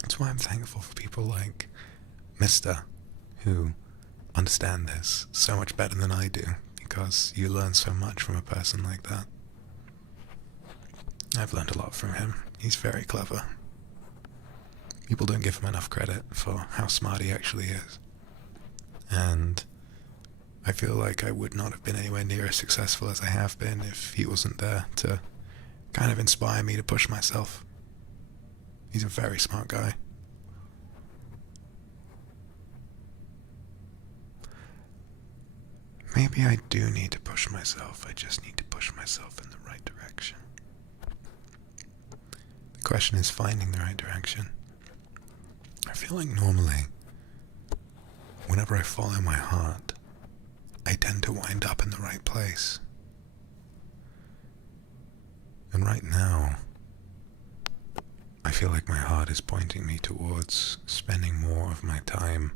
That's why I'm thankful for people like Mr., who understand this so much better than I do, because you learn so much from a person like that. I've learned a lot from him. He's very clever. People don't give him enough credit for how smart he actually is. And I feel like I would not have been anywhere near as successful as I have been if he wasn't there to kind of inspire me to push myself. He's a very smart guy. Maybe I do need to push myself. I just need to push myself in the right direction. The question is finding the right direction. I feel like normally, whenever I follow my heart, I tend to wind up in the right place. And right now, I feel like my heart is pointing me towards spending more of my time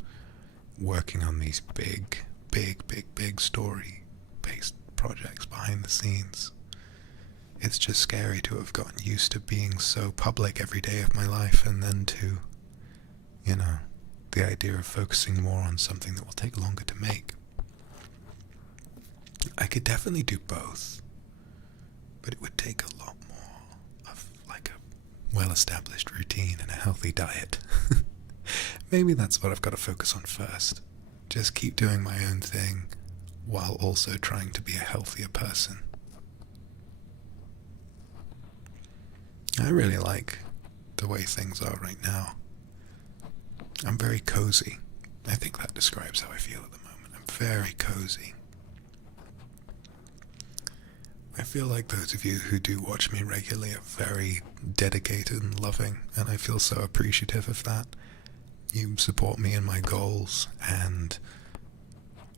working on these big story-based projects behind the scenes. It's just scary to have gotten used to being so public every day of my life, and then to, the idea of focusing more on something that will take longer to make. I could definitely do both, but it would take a lot more of like a well-established routine and a healthy diet. Maybe that's what I've got to focus on first. Just keep doing my own thing while also trying to be a healthier person. I really like the way things are right now. I'm very cozy. I think that describes how I feel at the moment. I'm very cozy. I feel like those of you who do watch me regularly are very dedicated and loving, and I feel so appreciative of that. you support me in my goals, and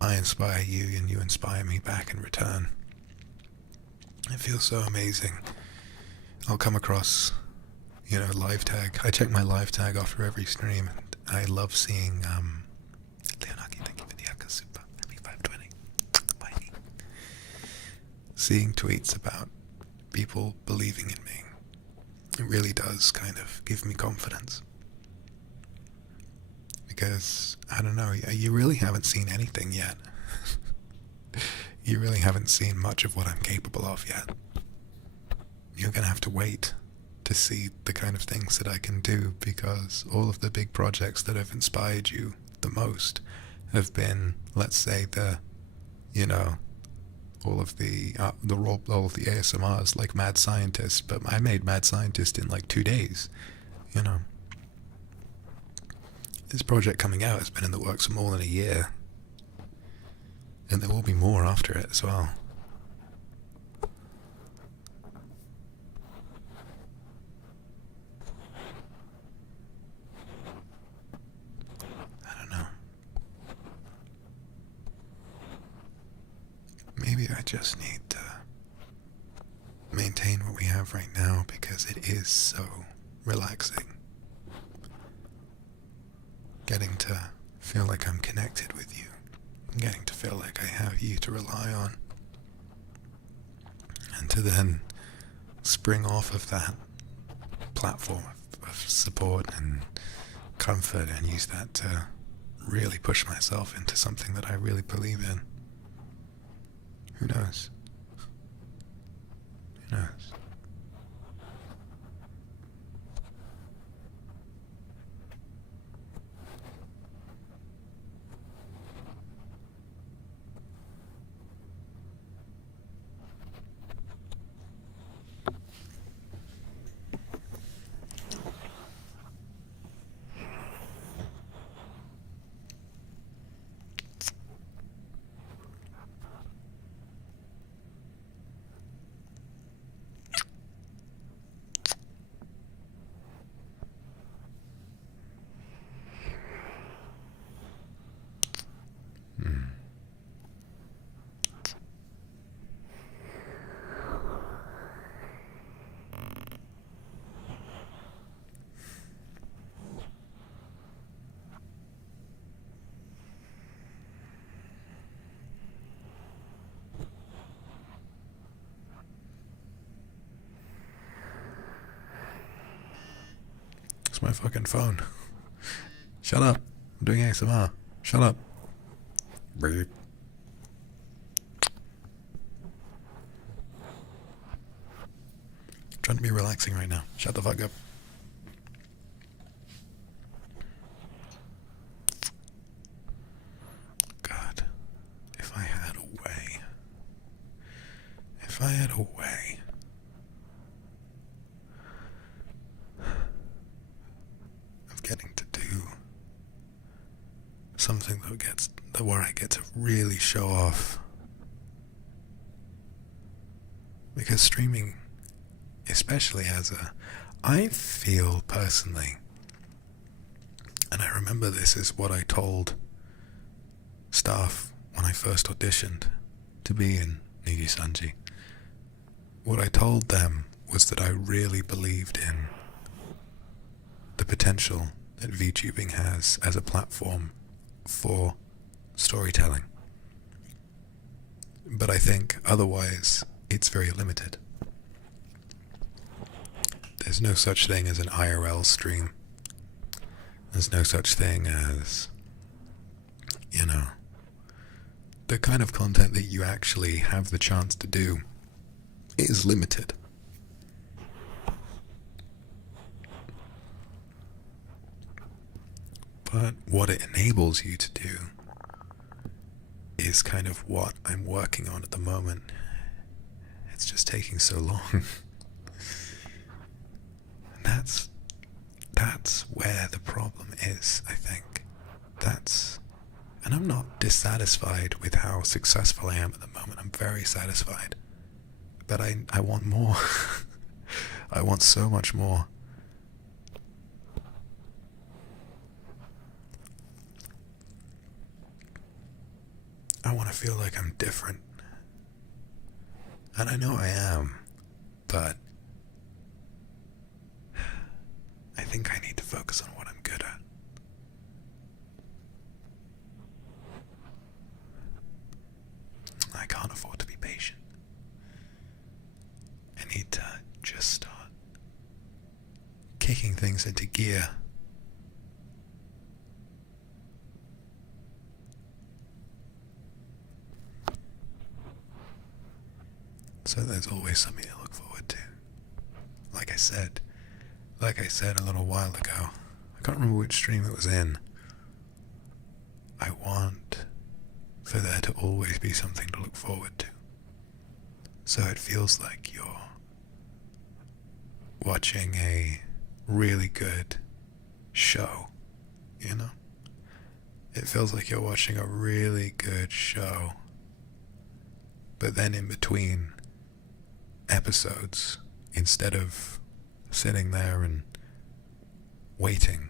I inspire you and you inspire me back in return. It feels so amazing. I'll come across, live tag. I check my live tag after every stream, and I love seeing, Leonaki, thank you for the Aka Super. Happy 520. Bye. Seeing tweets about people believing in me. It really does kind of give me confidence. Because, I don't know, you really haven't seen anything yet. You really haven't seen much of what I'm capable of yet. You're going to have to wait to see the kind of things that I can do, because all of the big projects that have inspired you the most have been, let's say, all of the ASMRs, like Mad Scientist, but I made Mad Scientist in like 2 days, This project coming out has been in the works for more than a year, and there will be more after it as well. I don't know. Maybe I just need to maintain what we have right now, because it is so relaxing. Getting to feel like I'm connected with you. Getting to feel like I have you to rely on. And to then spring off of that platform of support and comfort and use that to really push myself into something that I really believe in. Who knows? Who knows? My fucking phone. Shut up. I'm doing ASMR. Shut up. Beep. I'm trying to be relaxing right now. Shut the fuck up. God. If I had a way. If I had a way. Getting to do something where I get to really show off, because streaming, especially I feel personally, and I remember this is what I told staff when I first auditioned to be in NIJISANJI. What I told them was that I really believed in the potential that VTubing has as a platform for storytelling. But I think otherwise it's very limited. There's no such thing as an IRL stream. There's no such thing as, the kind of content that you actually have the chance to do is limited. But what it enables you to do is kind of what I'm working on at the moment. It's just taking so long. That's where the problem is, I think. And I'm not dissatisfied with how successful I am at the moment. I'm very satisfied. But I want more. I want so much more. feel like I'm different. And I know I am, but I think I need to focus on what I'm good at. I can't afford to be patient. I need to just start kicking things into gear. So there's always something to look forward to. Like I said a little while ago, I can't remember which stream it was in. I want for there to always be something to look forward to. So it feels like you're watching a really good show, you know? It feels like you're watching a really good show, but then in between episodes, instead of sitting there and waiting,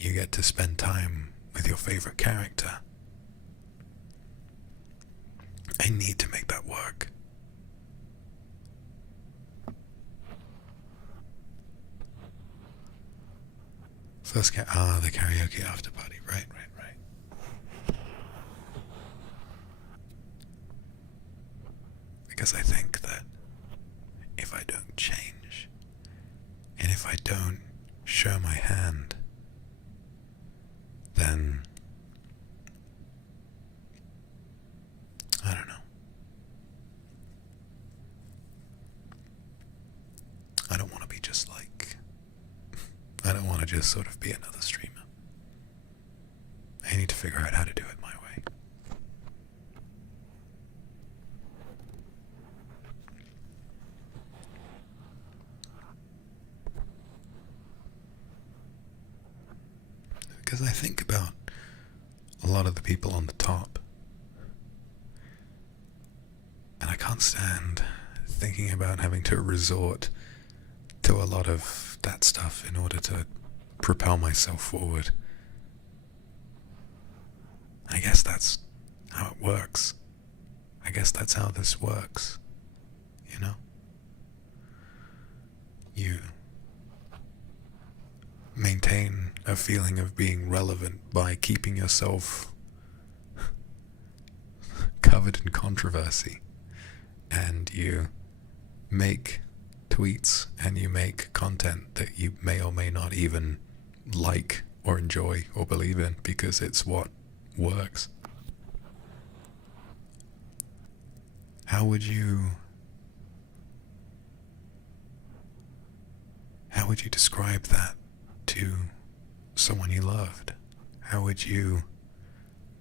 you get to spend time with your favorite character. I need to make that work. First, the karaoke after party. Right. Because I think that if I don't change, and if I don't show my hand, then I don't know. I don't want to be just like, I don't want to just sort of be another streamer. I need to figure out how to do it my way. Because I think about a lot of the people on the top, and I can't stand thinking about having to resort to a lot of that stuff in order to propel myself forward. I guess that's how it works. I guess that's how this works, you know? You maintain a feeling of being relevant by keeping yourself covered in controversy, and you make tweets and you make content that you may or may not even like or enjoy or believe in because it's what works. How would you describe that to someone you loved? How would you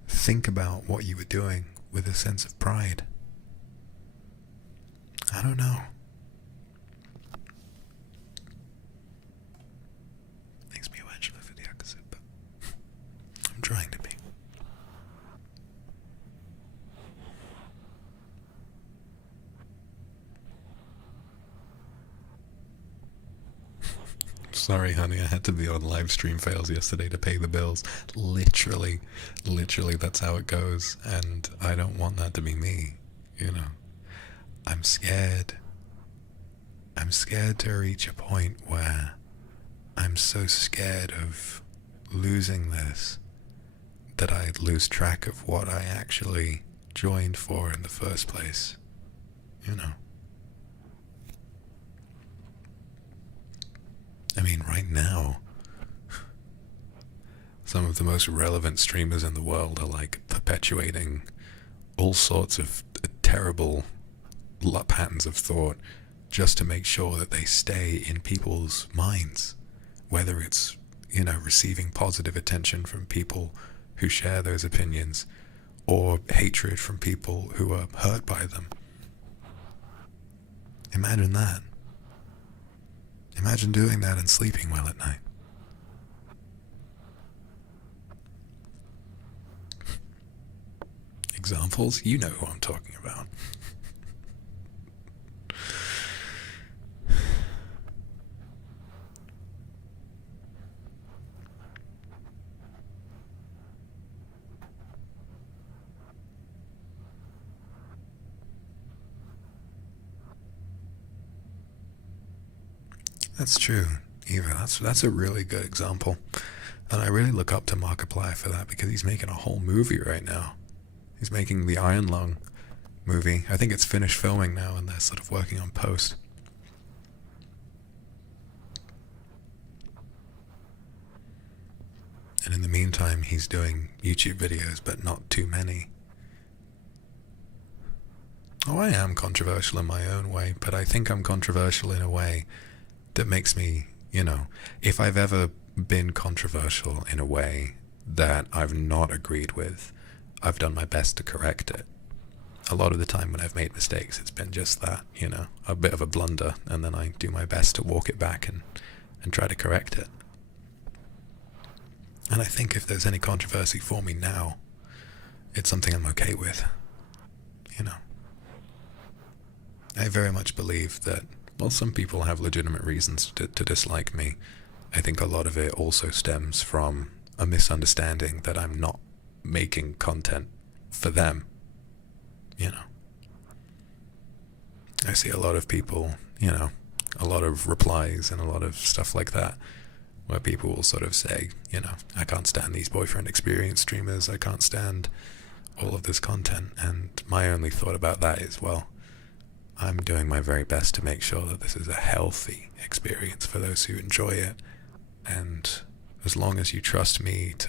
think about what you were doing with a sense of pride? I don't know. Thanks me eventually for the opposite, but I'm trying to be. Sorry, honey, I had to be on live stream fails yesterday to pay the bills. Literally, that's how it goes, and I don't want that to be me, you know. I'm scared to reach a point where I'm so scared of losing this that I lose track of what I actually joined for in the first place, you know. I mean, right now, some of the most relevant streamers in the world are like perpetuating all sorts of terrible patterns of thought just to make sure that they stay in people's minds, whether it's, you know, receiving positive attention from people who share those opinions or hatred from people who are hurt by them. Imagine that. Imagine doing that and sleeping well at night. Examples? You know who I'm talking about. That's true, Eva. That's a really good example. And I really look up to Markiplier for that, because he's making a whole movie right now. He's making the Iron Lung movie. I think it's finished filming now, and they're sort of working on post. And in the meantime, he's doing YouTube videos, but not too many. Oh, I am controversial in my own way, but I think I'm controversial in a way that makes me, if I've ever been controversial in a way that I've not agreed with, I've done my best to correct it. A lot of the time when I've made mistakes, it's been just that, a bit of a blunder, and then I do my best to walk it back and try to correct it. And I think if there's any controversy for me now, it's something I'm okay with. I very much believe that, while some people have legitimate reasons to dislike me, I think a lot of it also stems from a misunderstanding that I'm not making content for them. I see a lot of people, a lot of replies and a lot of stuff like that, where people will sort of say, I can't stand these boyfriend experience streamers, I can't stand all of this content. And my only thought about that is, well, I'm doing my very best to make sure that this is a healthy experience for those who enjoy it. And as long as you trust me to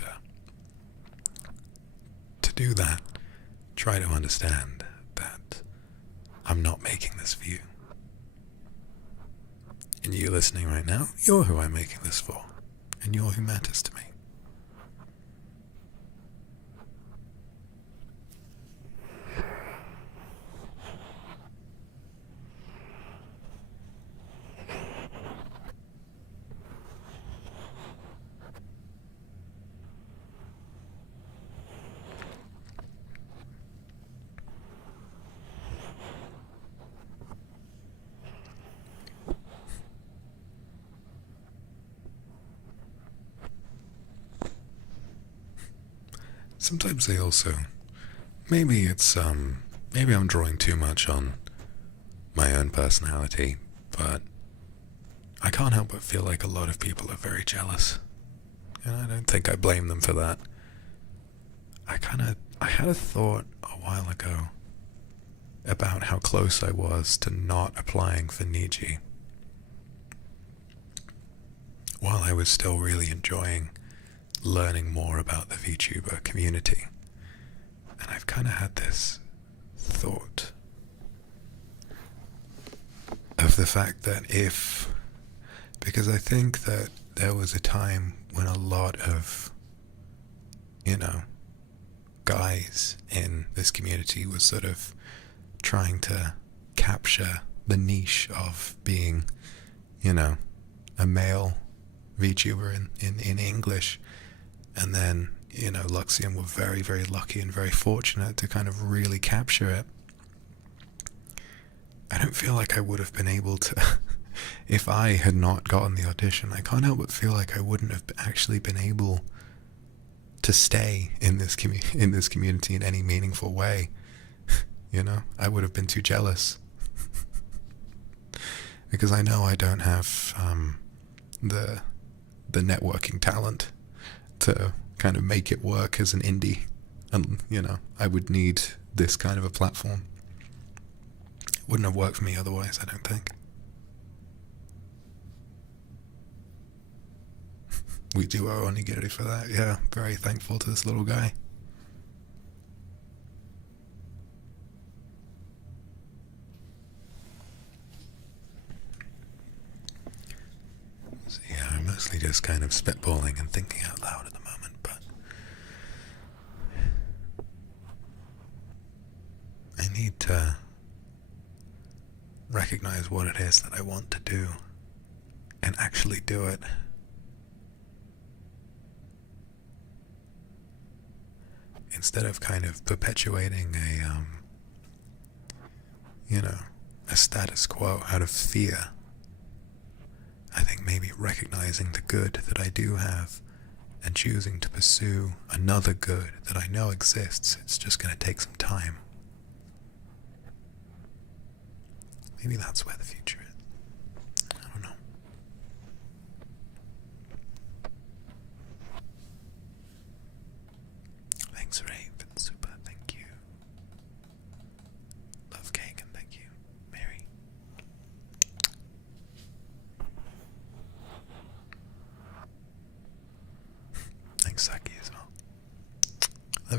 do that, try to understand that I'm not making this for you. And you listening right now, you're who I'm making this for. And you're who matters to me. Sometimes they also, maybe I'm drawing too much on my own personality, but I can't help but feel like a lot of people are very jealous, and I don't think I blame them for that. I had a thought a while ago about how close I was to not applying for Niji, while I was still really enjoying learning more about the Vtuber community. And I've kind of had this thought of the fact that because I think that there was a time when a lot of, guys in this community was sort of trying to capture the niche of being, a male VTuber in English. And then, Luxiem were very, very lucky and very fortunate to kind of really capture it. I don't feel like I would have been able to, if I had not gotten the audition, I can't help but feel like I wouldn't have actually been able to stay in this community in any meaningful way. I would have been too jealous. Because I know I don't have the networking talent to kind of make it work as an indie, and I would need this kind of a platform. It wouldn't have worked for me otherwise, I don't think. We do owe Onigiri for that. Yeah, very thankful to this little guy. So yeah, I'm mostly just kind of spitballing and thinking out loud at the moment, but I need to recognize what it is that I want to do and actually do it. Instead of kind of perpetuating a status quo out of fear, I think maybe recognizing the good that I do have and choosing to pursue another good that I know exists, it's just going to take some time. Maybe that's where the future is. I don't know.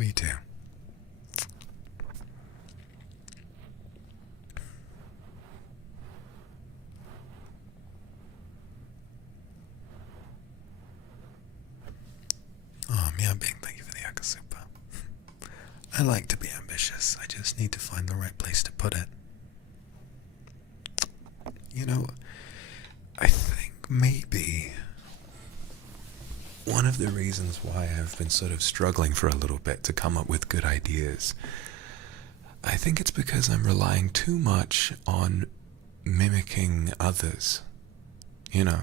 Love you too. Oh, Meowbing, thank you for the Akasupa. I like to be ambitious. I just need to find the right place to put it. You know, I think maybe one of the reasons why I've been sort of struggling for a little bit to come up with good ideas, I think it's because I'm relying too much on mimicking others, you know.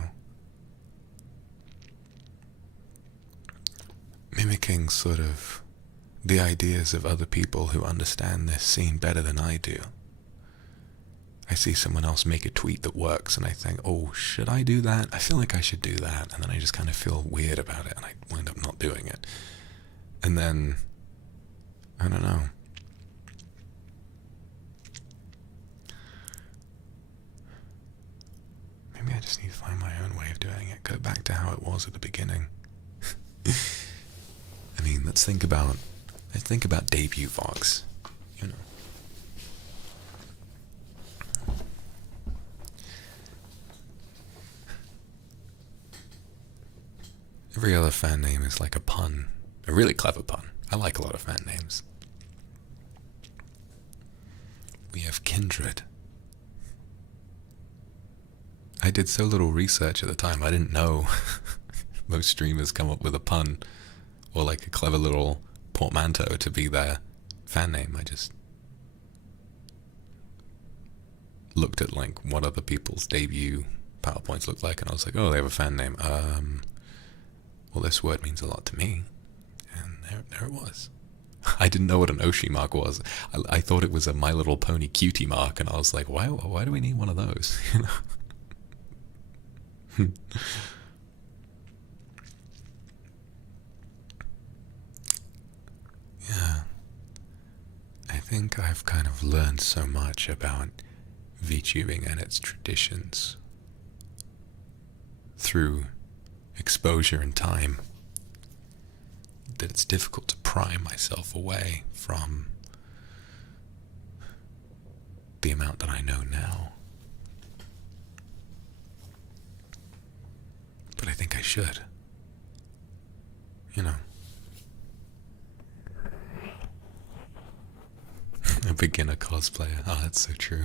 Mimicking sort of the ideas of other people who understand this scene better than I do. I see someone else make a tweet that works and I think, oh, should I do that? I feel like I should do that. And then I just kind of feel weird about it and I wind up not doing it. And then, I don't know. Maybe I just need to find my own way of doing it. Go back to how it was at the beginning. I mean, let's think about debut Vox, you know. Every other fan name is like a pun, a really clever pun. I like a lot of fan names. We have Kindred. I did so little research at the time, I didn't know most streamers come up with a pun or like a clever little portmanteau to be their fan name. I just looked at like what other people's debut PowerPoints look like and I was like, oh, they have a fan name. Well, this word means a lot to me. And there it was. I didn't know what an Oshi mark was. I thought it was a My Little Pony cutie mark and I was like, why do we need one of those? You know? Yeah, I think I've kind of learned so much about VTubing and its traditions through exposure and time that it's difficult to pry myself away from the amount that I know now. But I think I should, you know. A beginner cosplayer. Oh, that's so true.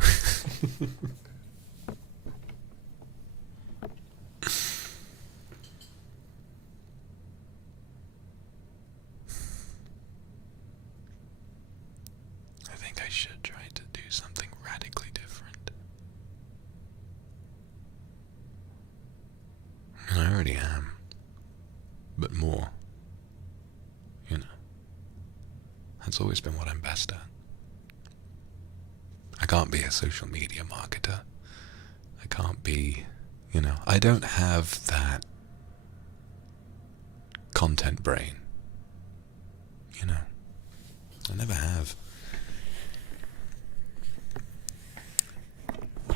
I think I should try to do something radically different. And I already am. But more. You know. That's always been what I'm best at. I can't be a social media marketer. I can't be, you know, I don't have that content brain. You know, I never have. I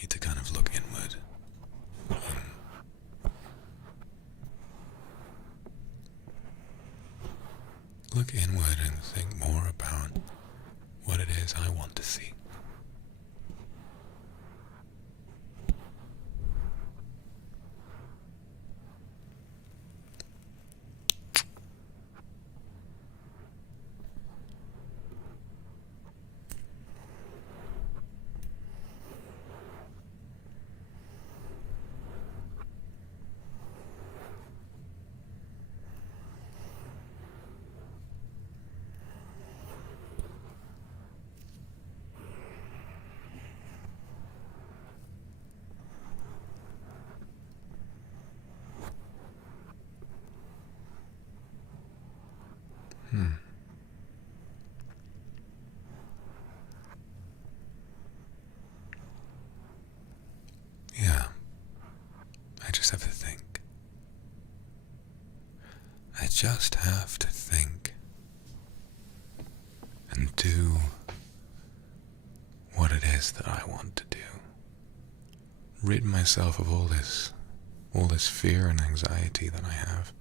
need to kind of look inward. Look inward and think more about what it is I want to see. Yeah, I just have to think. I just have to think and do what it is that I want to do. Rid myself of all this, all this fear and anxiety that I have.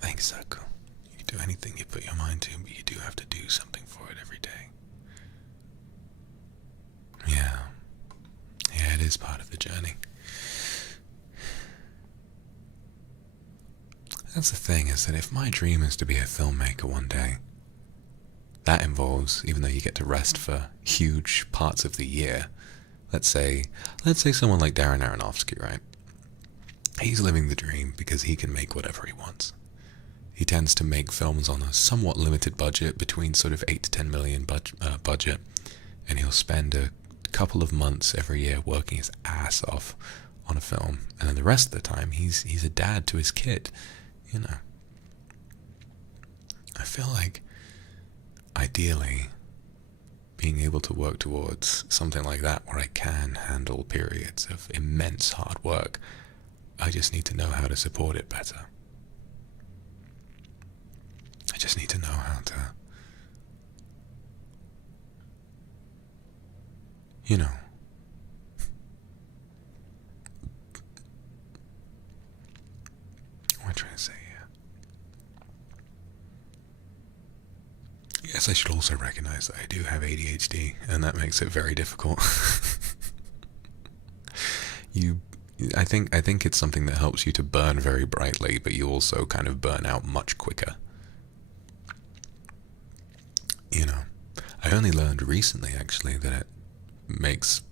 Thanks, Saku. You can do anything you put your mind to, but you do have to do something for it every day. Yeah. Yeah, it is part of the journey. That's the thing, is that if my dream is to be a filmmaker one day, that involves, even though you get to rest for huge parts of the year, let's say someone like Darren Aronofsky, right? He's living the dream because he can make whatever he wants. He tends to make films on a somewhat limited budget, between sort of 8 to 10 million budget, and he'll spend a couple of months every year working his ass off on a film, and then the rest of the time he's a dad to his kid, you know. I feel like ideally being able to work towards something like that, where I can handle periods of immense hard work, I just need to know how to support it better. I just need to know how to, you know, what am I trying to say here? Yes, I should also recognize that I do have ADHD, and that makes it very difficult. I think it's something that helps you to burn very brightly, but you also kind of burn out much quicker. You know, I only learned recently, actually, that it makes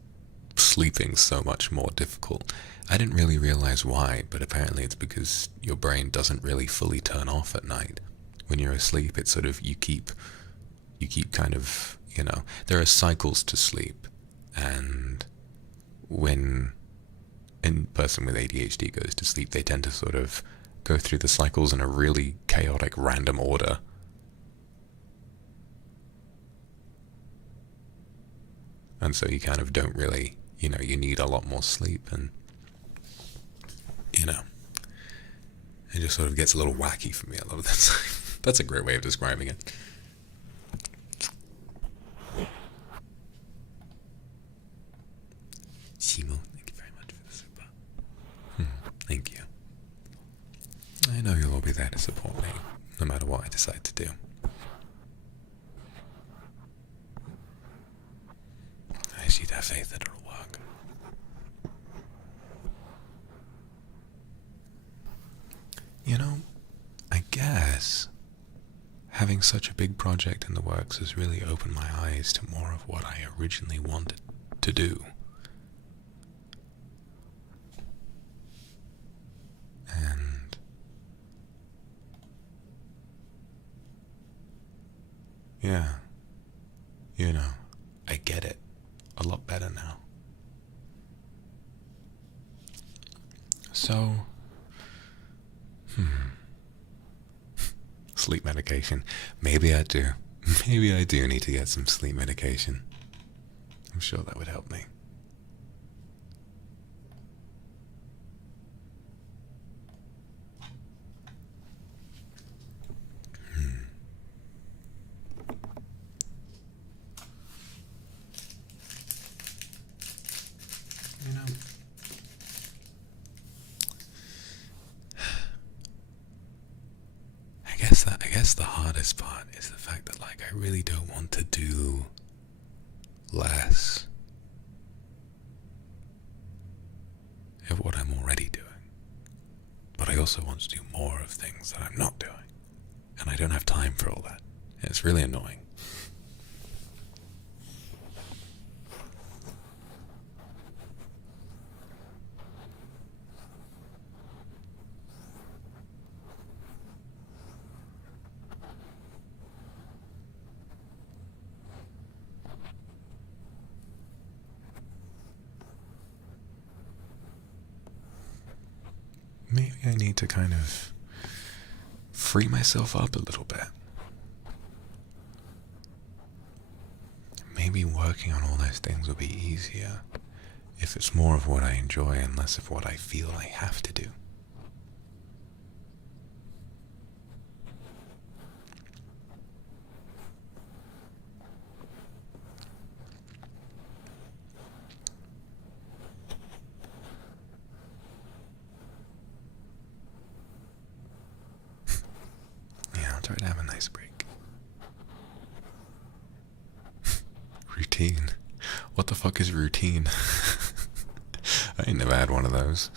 sleeping so much more difficult. I didn't really realize why, but apparently it's because your brain doesn't really fully turn off at night. When you're asleep, it's sort of, you keep kind of, you know, there are cycles to sleep, and when a person with ADHD goes to sleep, they tend to sort of go through the cycles in a really chaotic, random order. And so you kind of don't really, you know, you need a lot more sleep, and, you know, it just sort of gets a little wacky for me a lot of the time. That's a great way of describing it. Shimo, thank you very much for the super. Thank you. I know you'll all be there to support me, no matter what I decide to do. I just need to have faith that it'll work. You know, I guess having such a big project in the works has really opened my eyes to more of what I originally wanted to do. And yeah, you know, I get it a lot better now. So, sleep medication. Maybe I do. Maybe I do need to get some sleep medication. I'm sure that would help me. You know, I guess the hardest part is the fact that, like, I really don't want to do less of what I'm already doing, but I also want to do more of things that I'm not doing, and I don't have time for all that. It's really annoying. Maybe I need to kind of free myself up a little bit. Maybe working on all those things will be easier if it's more of what I enjoy and less of what I feel I have to do. routine. What the fuck is routine? I ain't never had one of those.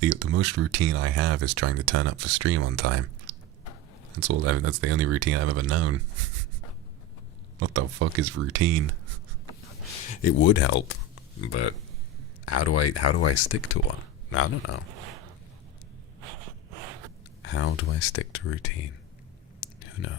The most routine I have is trying to turn up for stream on time. That's the only routine I've ever known. What the fuck is routine? It would help, but how do I stick to one? I don't know. How do I stick to routine? Who knows?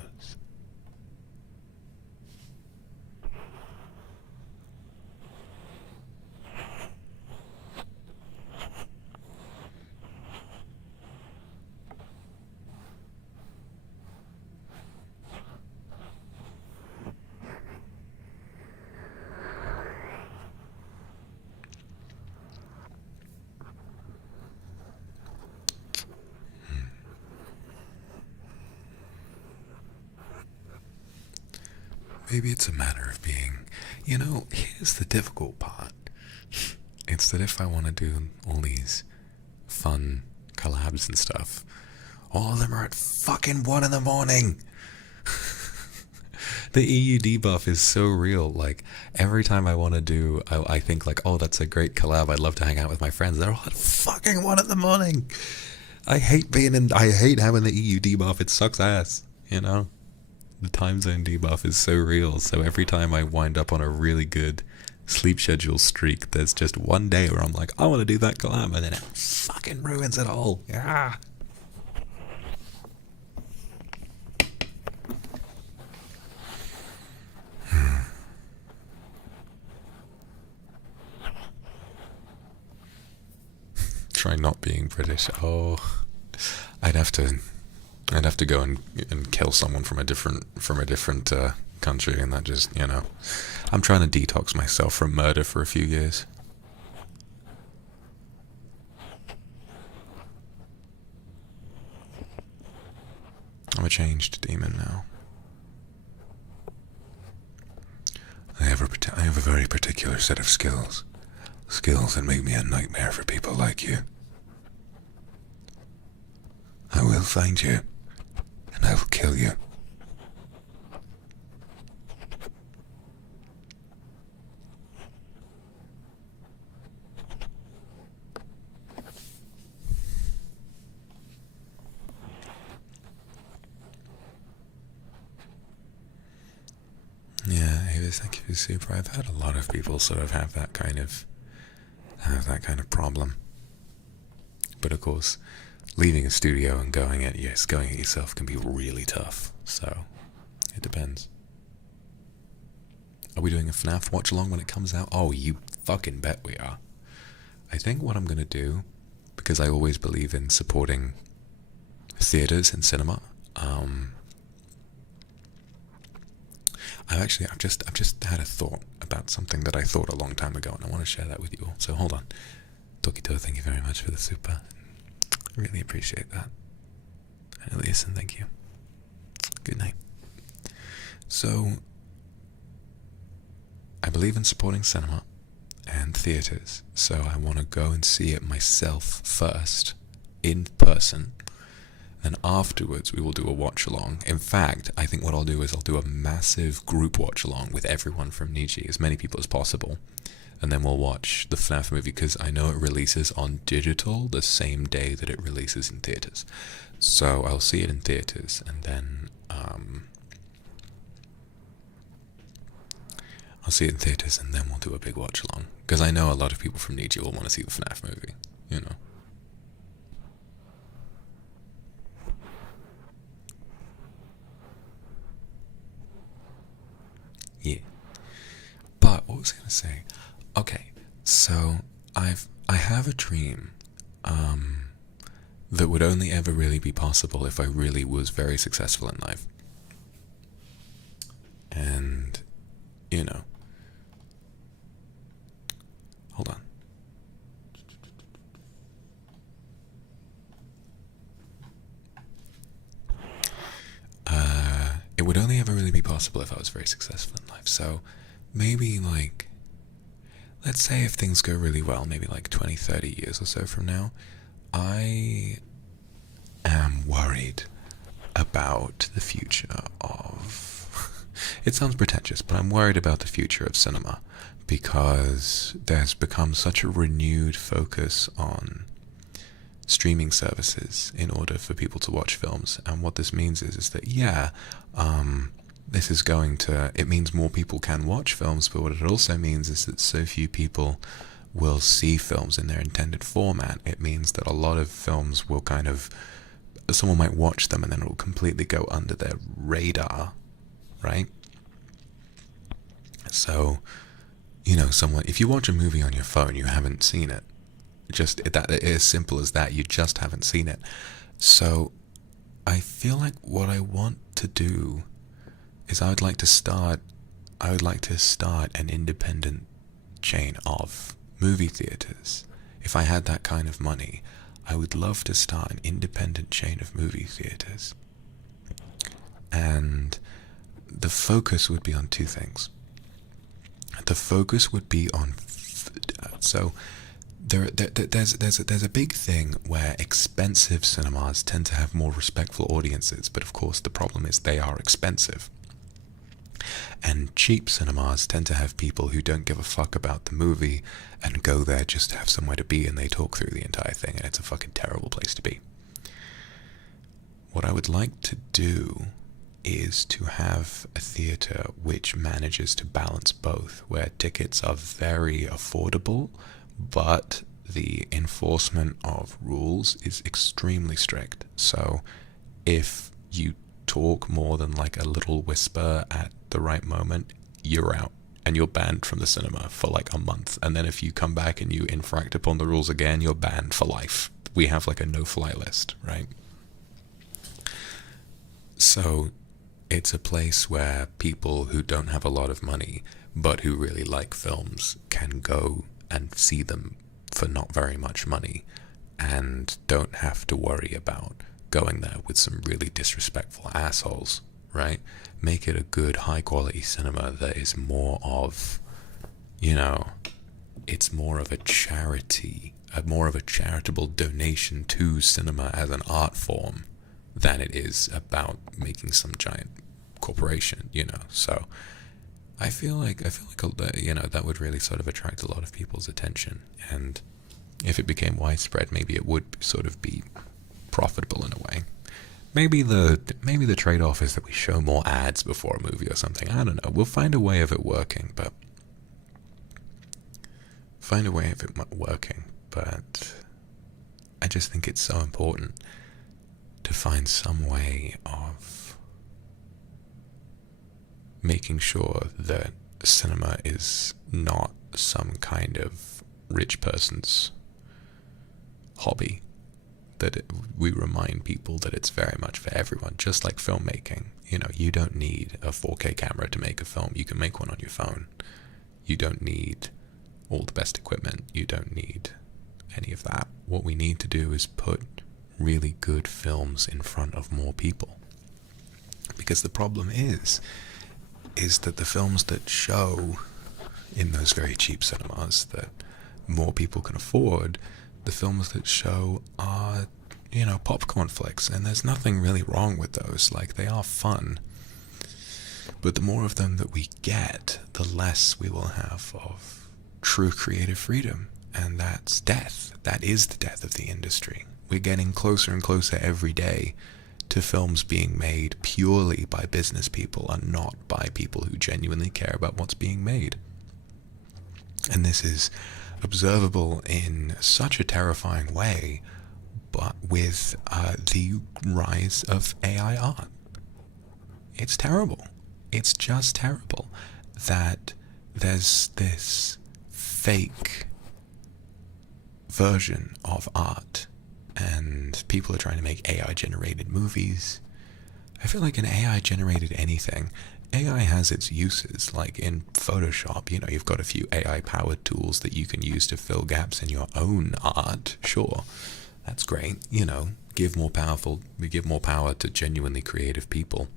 Maybe it's a matter of being, here's the difficult part. It's that if I want to do all these fun collabs and stuff, all of them are at fucking 1 in the morning. The EU debuff is so real. Like, every time I want to do, I think like, oh, that's a great collab. I'd love to hang out with my friends. They're all at fucking 1 in the morning. I hate having the EU debuff. It sucks ass, The time zone debuff is so real, so every time I wind up on a really good sleep schedule streak, there's just one day where I'm like, I want to do that collab, and then it fucking ruins it all. Yeah. Try not being British. Oh, I'd have to go and kill someone from a different country, and that just, I'm trying to detox myself from murder for a few years. I'm a changed demon now. I have a very particular set of skills that make me a nightmare for people like you. I will find you, and I will kill you. Yeah, Avis, thank you for super. I've had a lot of people sort of have that kind of problem. But of course, leaving a studio and going at yourself can be really tough. So it depends. Are we doing a FNAF watch along when it comes out? Oh, you fucking bet we are. I think what I'm gonna do, because I always believe in supporting theaters and cinema, I've just had a thought about something that I thought a long time ago, and I want to share that with you all. So hold on. Tokito, thank you very much for the super. I really appreciate that. And Eliason, thank you. Good night. So, I believe in supporting cinema and theaters, so I want to go and see it myself first, in person, and afterwards we will do a watch along. In fact, I think what I'll do is I'll do a massive group watch along with everyone from Niji, as many people as possible, and then we'll watch the FNAF movie, because I know it releases on digital the same day that it releases in theaters. So I'll see it in theaters, and then I'll see it in theaters, and then we'll do a big watch along, because I know a lot of people from Niji will want to see the FNAF movie, Yeah. But what was I gonna say? Okay, so I have a dream that would only ever really be possible if I really was very successful in life. And hold on. It would only ever really be possible if I was very successful in life. So maybe, like, let's say if things go really well, maybe like 20, 30 years or so from now, I am worried about the future of It sounds pretentious, but I'm worried about the future of cinema because there's become such a renewed focus on streaming services in order for people to watch films. And what this means is that, yeah, this is going to, it means more people can watch films, but what it also means is that so few people will see films in their intended format. It means that a lot of films will kind of, someone might watch them and then it will completely go under their radar, right? So, you know, someone, if you watch a movie on your phone, you haven't seen it. Just that, as simple as that, you just haven't seen it. So I feel like what I want to do is I would like to start an independent chain of movie theaters. If I had that kind of money, I would love to start an independent chain of movie theaters. And the focus would be on two things. The focus would be on there's a big thing where expensive cinemas tend to have more respectful audiences, but of course the problem is they are expensive. And cheap cinemas tend to have people who don't give a fuck about the movie and go there just to have somewhere to be, and they talk through the entire thing, and it's a fucking terrible place to be. What I would like to do is to have a theater which manages to balance both, where tickets are very affordable, but the enforcement of rules is extremely strict. So if you talk more than like a little whisper at the right moment, you're out and you're banned from the cinema for like a month. And then if you come back and you infract upon the rules again, you're banned for life. We have like a no-fly list, right? So it's a place where people who don't have a lot of money but who really like films can go and see them for not very much money and don't have to worry about going there with some really disrespectful assholes, right? Make it a good, high-quality cinema that is more of, you know, it's more of a charity, more of a charitable donation to cinema as an art form than it is about making some giant corporation, you know. So I feel like you know, that would really sort of attract a lot of people's attention, and if it became widespread, maybe it would sort of be profitable in a way. Maybe the trade-off is that we show more ads before a movie or something. I don't know. We'll find a way of it working, but I just think it's so important to find some way of making sure that cinema is not some kind of rich person's hobby, that we remind people that it's very much for everyone, just like filmmaking. You know, you don't need a 4K camera to make a film. You can make one on your phone. You don't need all the best equipment. You don't need any of that. What we need to do is put really good films in front of more people. Because the problem is that the films that show in those very cheap cinemas that more people can afford, the films that show are, you know, popcorn flicks, and there's nothing really wrong with those. Like, they are fun. But the more of them that we get, the less we will have of true creative freedom. And that's death. That is the death of the industry. We're getting closer and closer every day to films being made purely by business people and not by people who genuinely care about what's being made. And this is observable in such a terrifying way, but with the rise of AI art. It's terrible. It's just terrible that there's this fake version of art and people are trying to make AI-generated movies. I feel like an AI-generated anything, AI has its uses, like in Photoshop, you know, you've got a few AI-powered tools that you can use to fill gaps in your own art. Sure, that's great, you know, give more power to genuinely creative people.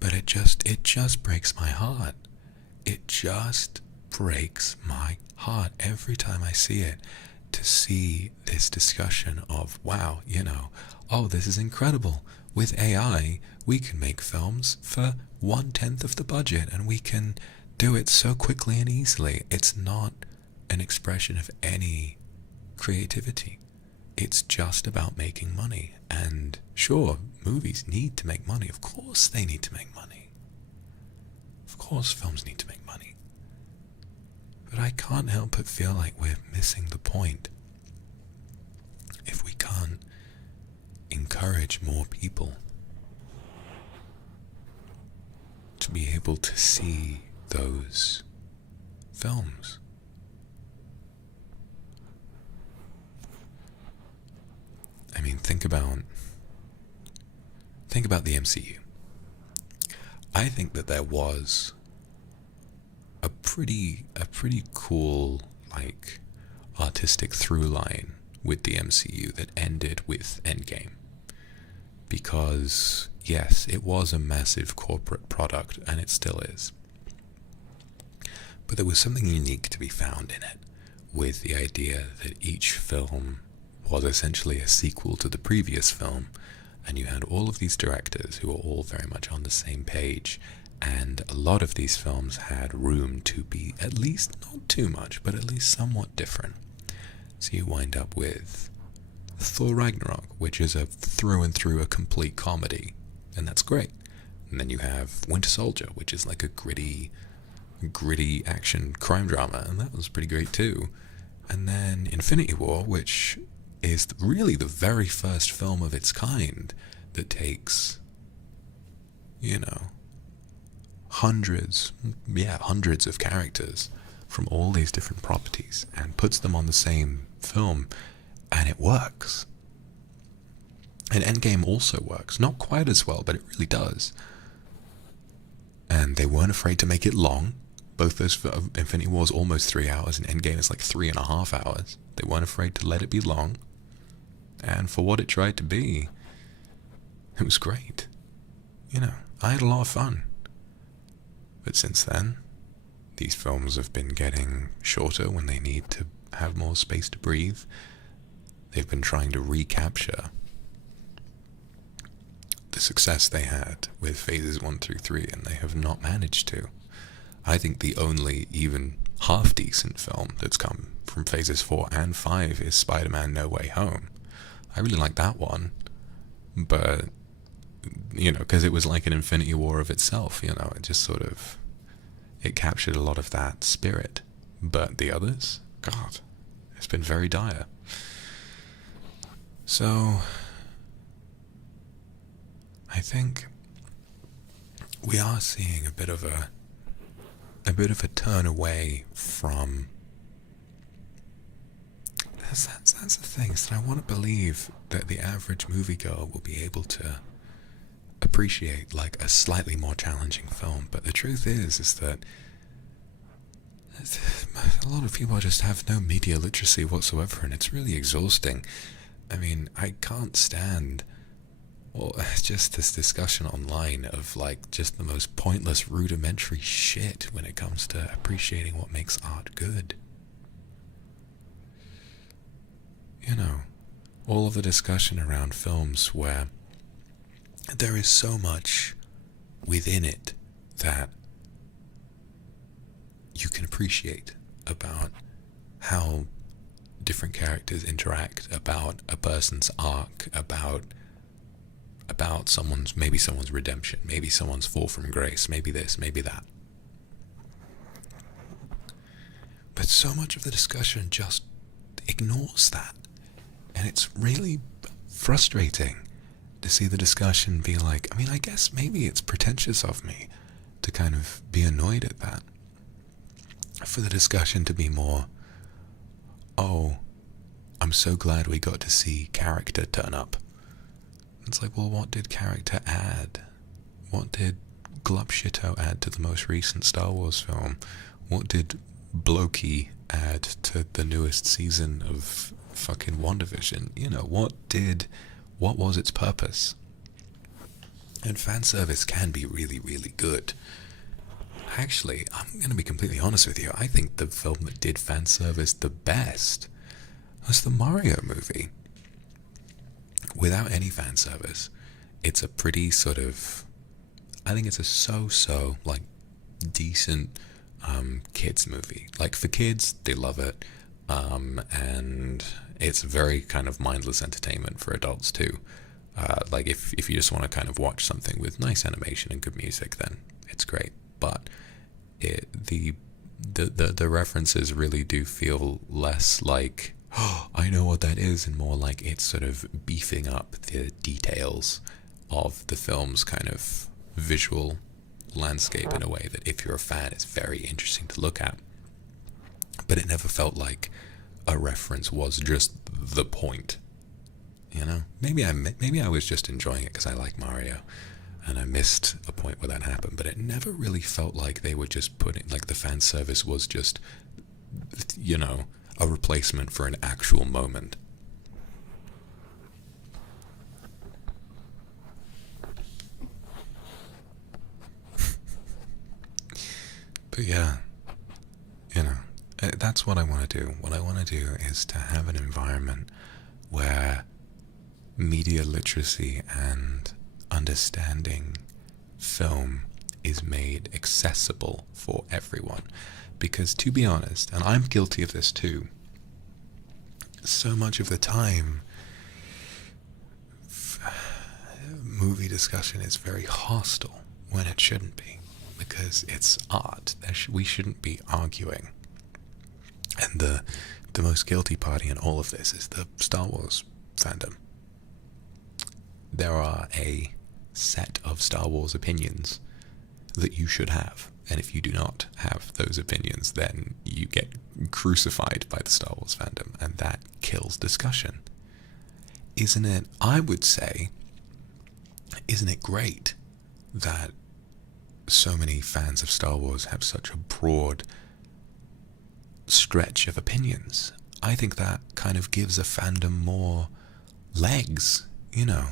But it just breaks my heart. It just breaks my heart every time I see it. to see this discussion of, wow, oh, this is incredible. With AI, we can make films for 1/10 of the budget, and we can do it so quickly and easily. It's not an expression of any creativity. It's just about making money. And sure, movies need to make money. Of course they need to make money. Of course films need to make money. But I can't help but feel like we're missing the point if we can't encourage more people to be able to see those films. I mean, think about the MCU. I think that there was a pretty cool, like, artistic through line with the MCU that ended with Endgame. Because, yes, it was a massive corporate product, and it still is. But there was something unique to be found in it, with the idea that each film was essentially a sequel to the previous film, and you had all of these directors who were all very much on the same page, and a lot of these films had room to be at least not too much, but at least somewhat different. So you wind up with Thor Ragnarok, which is a through and through a complete comedy, and that's great. And then you have Winter Soldier, which is like a gritty action crime drama, and that was pretty great too. And then Infinity War, which is really the very first film of its kind that takes, hundreds of characters from all these different properties and puts them on the same film, and it works. And Endgame also works, not quite as well, but it really does. And they weren't afraid to make it long. Both those, Infinity War is almost 3 hours, and Endgame is like 3.5 hours. They weren't afraid to let it be long. And for what it tried to be, it was great. I had a lot of fun. But since then, these films have been getting shorter when they need to have more space to breathe. They've been trying to recapture the success they had with phases 1 through 3, and they have not managed to. I think the only even half-decent film that's come from phases 4 and 5 is Spider-Man No Way Home. I really like that one, but, because it was like an Infinity War of itself, it just sort of, it captured a lot of that spirit. But the others, God, it's been very dire. So, I think we are seeing a bit of a turn away from. That's the thing, is that I want to believe that the average moviegoer will be able to appreciate like a slightly more challenging film, but the truth is that a lot of people just have no media literacy whatsoever, and it's really exhausting. I mean, I can't stand just this discussion online of like just the most pointless, rudimentary shit when it comes to appreciating what makes art good. All of the discussion around films where there is so much within it that you can appreciate about how different characters interact, about a person's arc, about someone's redemption, maybe someone's fall from grace, maybe this, maybe that. But so much of the discussion just ignores that. And it's really frustrating to see the discussion be like, I guess maybe it's pretentious of me to kind of be annoyed at that. For the discussion to be more, oh, I'm so glad we got to see character turn up. It's like, well, what did character add? What did Glubshitto add to the most recent Star Wars film? What did Blokey add to the newest season of fucking WandaVision? What was its purpose? And fan service can be really, really good. Actually, I'm going to be completely honest with you. I think the film that did fan service the best was the Mario movie. Without any fan service, it's a pretty sort of, I think it's a so-so, like, decent kids movie. Like, for kids, they love it, and it's very kind of mindless entertainment for adults too. Like, if you just want to kind of watch something with nice animation and good music, then it's great. But the references really do feel less like, oh, I know what that is, and more like it's sort of beefing up the details of the film's kind of visual landscape in a way that, if you're a fan, is very interesting to look at. But it never felt like a reference was just the point, you know? Maybe I was just enjoying it because I like Mario, and I missed a point where that happened. But it never really felt like they were just putting, like, the fan service was just, you know, a replacement for an actual moment. But yeah, you know, that's what I want to do. What I want to do is to have an environment where media literacy and understanding film is made accessible for everyone. Because, to be honest, and I'm guilty of this too, so much of the time movie discussion is very hostile when it shouldn't be, because it's art. We shouldn't be arguing. And the most guilty party in all of this is the Star Wars fandom. There are a set of Star Wars opinions that you should have, and if you do not have those opinions, then you get crucified by the Star Wars fandom, and that kills discussion. Isn't it, I would say, isn't it great that so many fans of Star Wars have such a broad stretch of opinions? I think that kind of gives a fandom more legs, you know.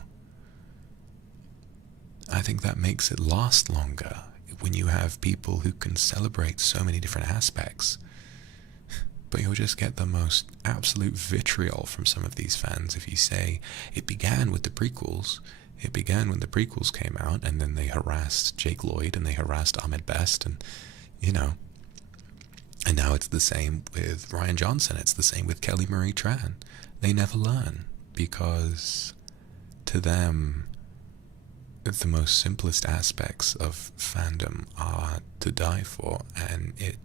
I think that makes it last longer when you have people who can celebrate so many different aspects. But you'll just get the most absolute vitriol from some of these fans if you say it began with the prequels. It began when the prequels came out, and then they harassed Jake Lloyd and they harassed Ahmed Best, and, you know, and now it's the same with Rian Johnson. It's the same with Kelly Marie Tran. They never learn, because to them, the most simplest aspects of fandom are to die for, and it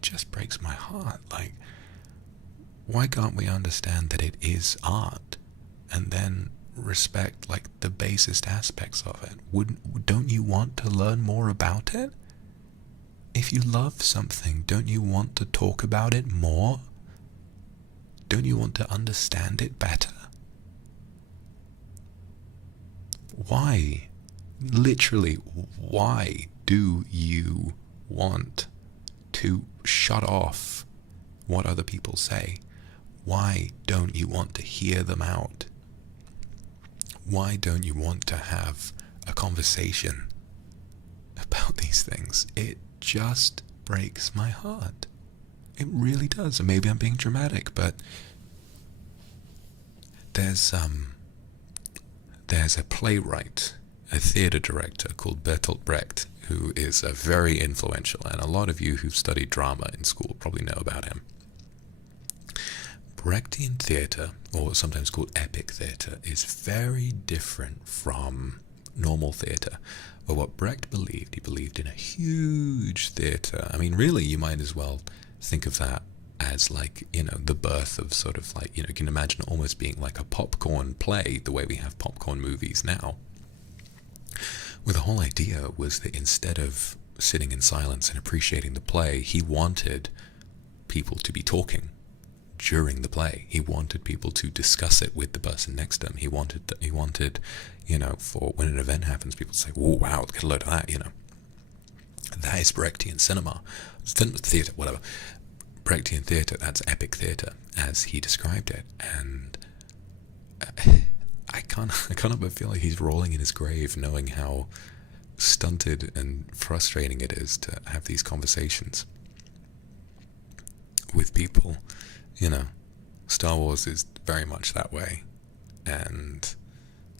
just breaks my heart. Like, why can't we understand that it is art, and then respect, like, the basest aspects of it? Don't you want to learn more about it? If you love something, don't you want to talk about it more? Don't you want to understand it better? Why? Literally, why do you want to shut off what other people say? Why don't you want to hear them out? Why don't you want to have a conversation about these things? It just breaks my heart. It really does. And maybe I'm being dramatic, but there's a playwright, a theatre director called Bertolt Brecht, who is a very influential, and a lot of you who've studied drama in school probably know about him. Brechtian theatre, or sometimes called epic theatre, is very different from normal theatre. But what Brecht believed, he believed in a huge theatre. I mean, really, you might as well think of that as, like, you know, the birth of sort of, like, you know, you can imagine it almost being like a popcorn play, the way we have popcorn movies now. Well, the whole idea was that instead of sitting in silence and appreciating the play, he wanted people to be talking during the play. He wanted people to discuss it with the person next to him. He wanted, you know, for when an event happens, people to say, "Oh, wow, look at a load of that," you know. That is Brechtian cinema. Theatre, whatever. Brechtian theatre, that's epic theatre, as he described it. And I can't help but feel like he's rolling in his grave, knowing how stunted and frustrating it is to have these conversations with people, you know, Star Wars is very much that way. And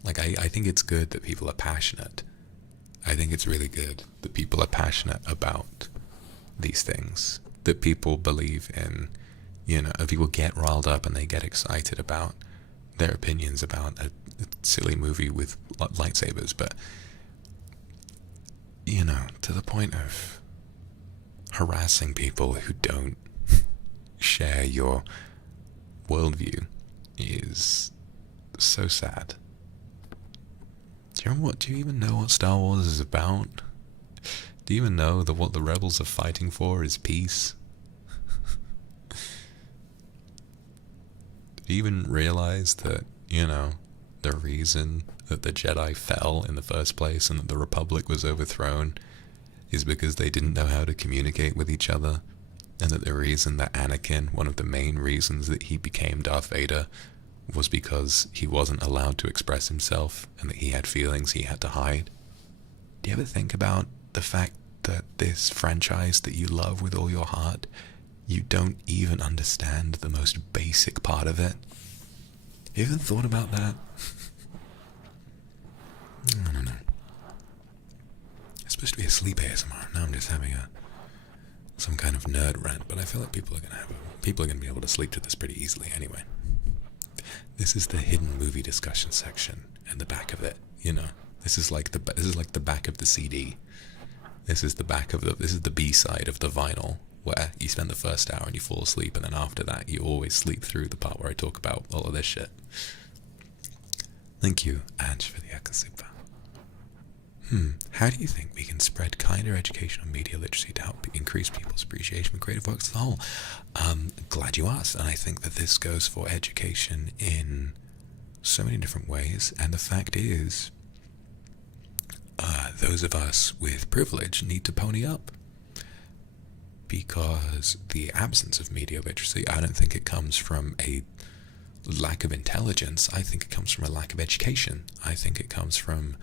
like I think it's good that people are passionate. I think it's really good that people are passionate about these things, that people believe in, people get riled up and they get excited about their opinions about a silly movie with lightsabers, but to the point of harassing people who don't share your worldview is so sad. Do you even know what Star Wars is about? Do you even know that what the rebels are fighting for is peace? Do you even realize that, the reason that the Jedi fell in the first place and that the Republic was overthrown is because they didn't know how to communicate with each other? And that the reason that Anakin, one of the main reasons that he became Darth Vader, was because he wasn't allowed to express himself and that he had feelings he had to hide? Do you ever think about the fact that this franchise that you love with all your heart, you don't even understand the most basic part of it? You ever thought about that? I don't know. It's supposed to be a sleep ASMR. Now I'm just having some kind of nerd rant, but I feel like people are gonna be able to sleep to this pretty easily anyway. This is the hidden movie discussion section and the back of it. This is like the back of the CD. This is the B side of the vinyl, where you spend the first hour and you fall asleep, and then after that you always sleep through the part where I talk about all of this shit. Thank you, Ange, for the Akasupa. How do you think we can spread kinder educational media literacy to help increase people's appreciation of creative works as a whole? Glad you asked, and I think that this goes for education in so many different ways, and the fact is, those of us with privilege need to pony up. Because the absence of media literacy, I don't think it comes from a lack of intelligence. I think it comes from a lack of education. I think it comes from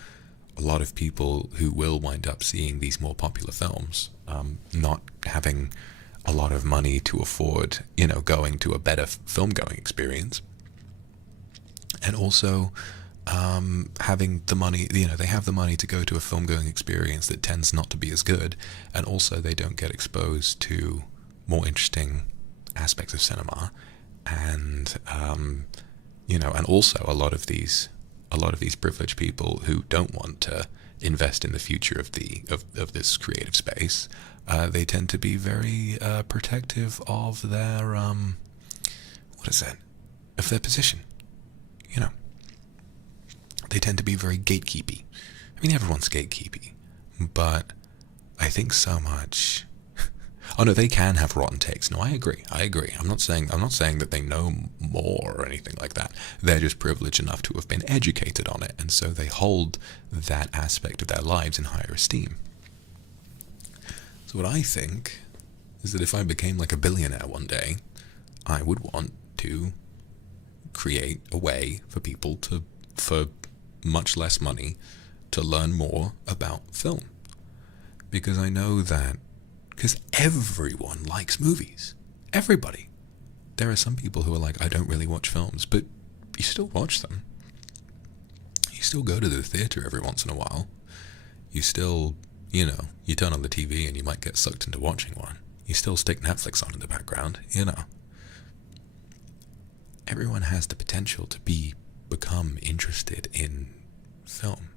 a lot of people who will wind up seeing these more popular films, not having a lot of money to afford, going to a better film-going experience. And also having the money, they have the money to go to a film-going experience that tends not to be as good, and also they don't get exposed to more interesting aspects of cinema, and and also a lot of these privileged people who don't want to invest in the future of this creative space, they tend to be very protective of their of their position. They tend to be very gatekeepy. I mean, everyone's gatekeepy, but I think so much. Oh no, they can have rotten takes. No, I agree. I'm not saying that they know more or anything like that. They're just privileged enough to have been educated on it, and so they hold that aspect of their lives in higher esteem. So what I think is that if I became like a billionaire one day, I would want to create a way for people for much less money to learn more about film. Because I know that, because everyone likes movies. Everybody. There are some people who are like, I don't really watch films, but you still watch them. You still go to the theater every once in a while. You still, you turn on the TV and you might get sucked into watching one. You still stick Netflix on in the background, Everyone has the potential to become interested in film.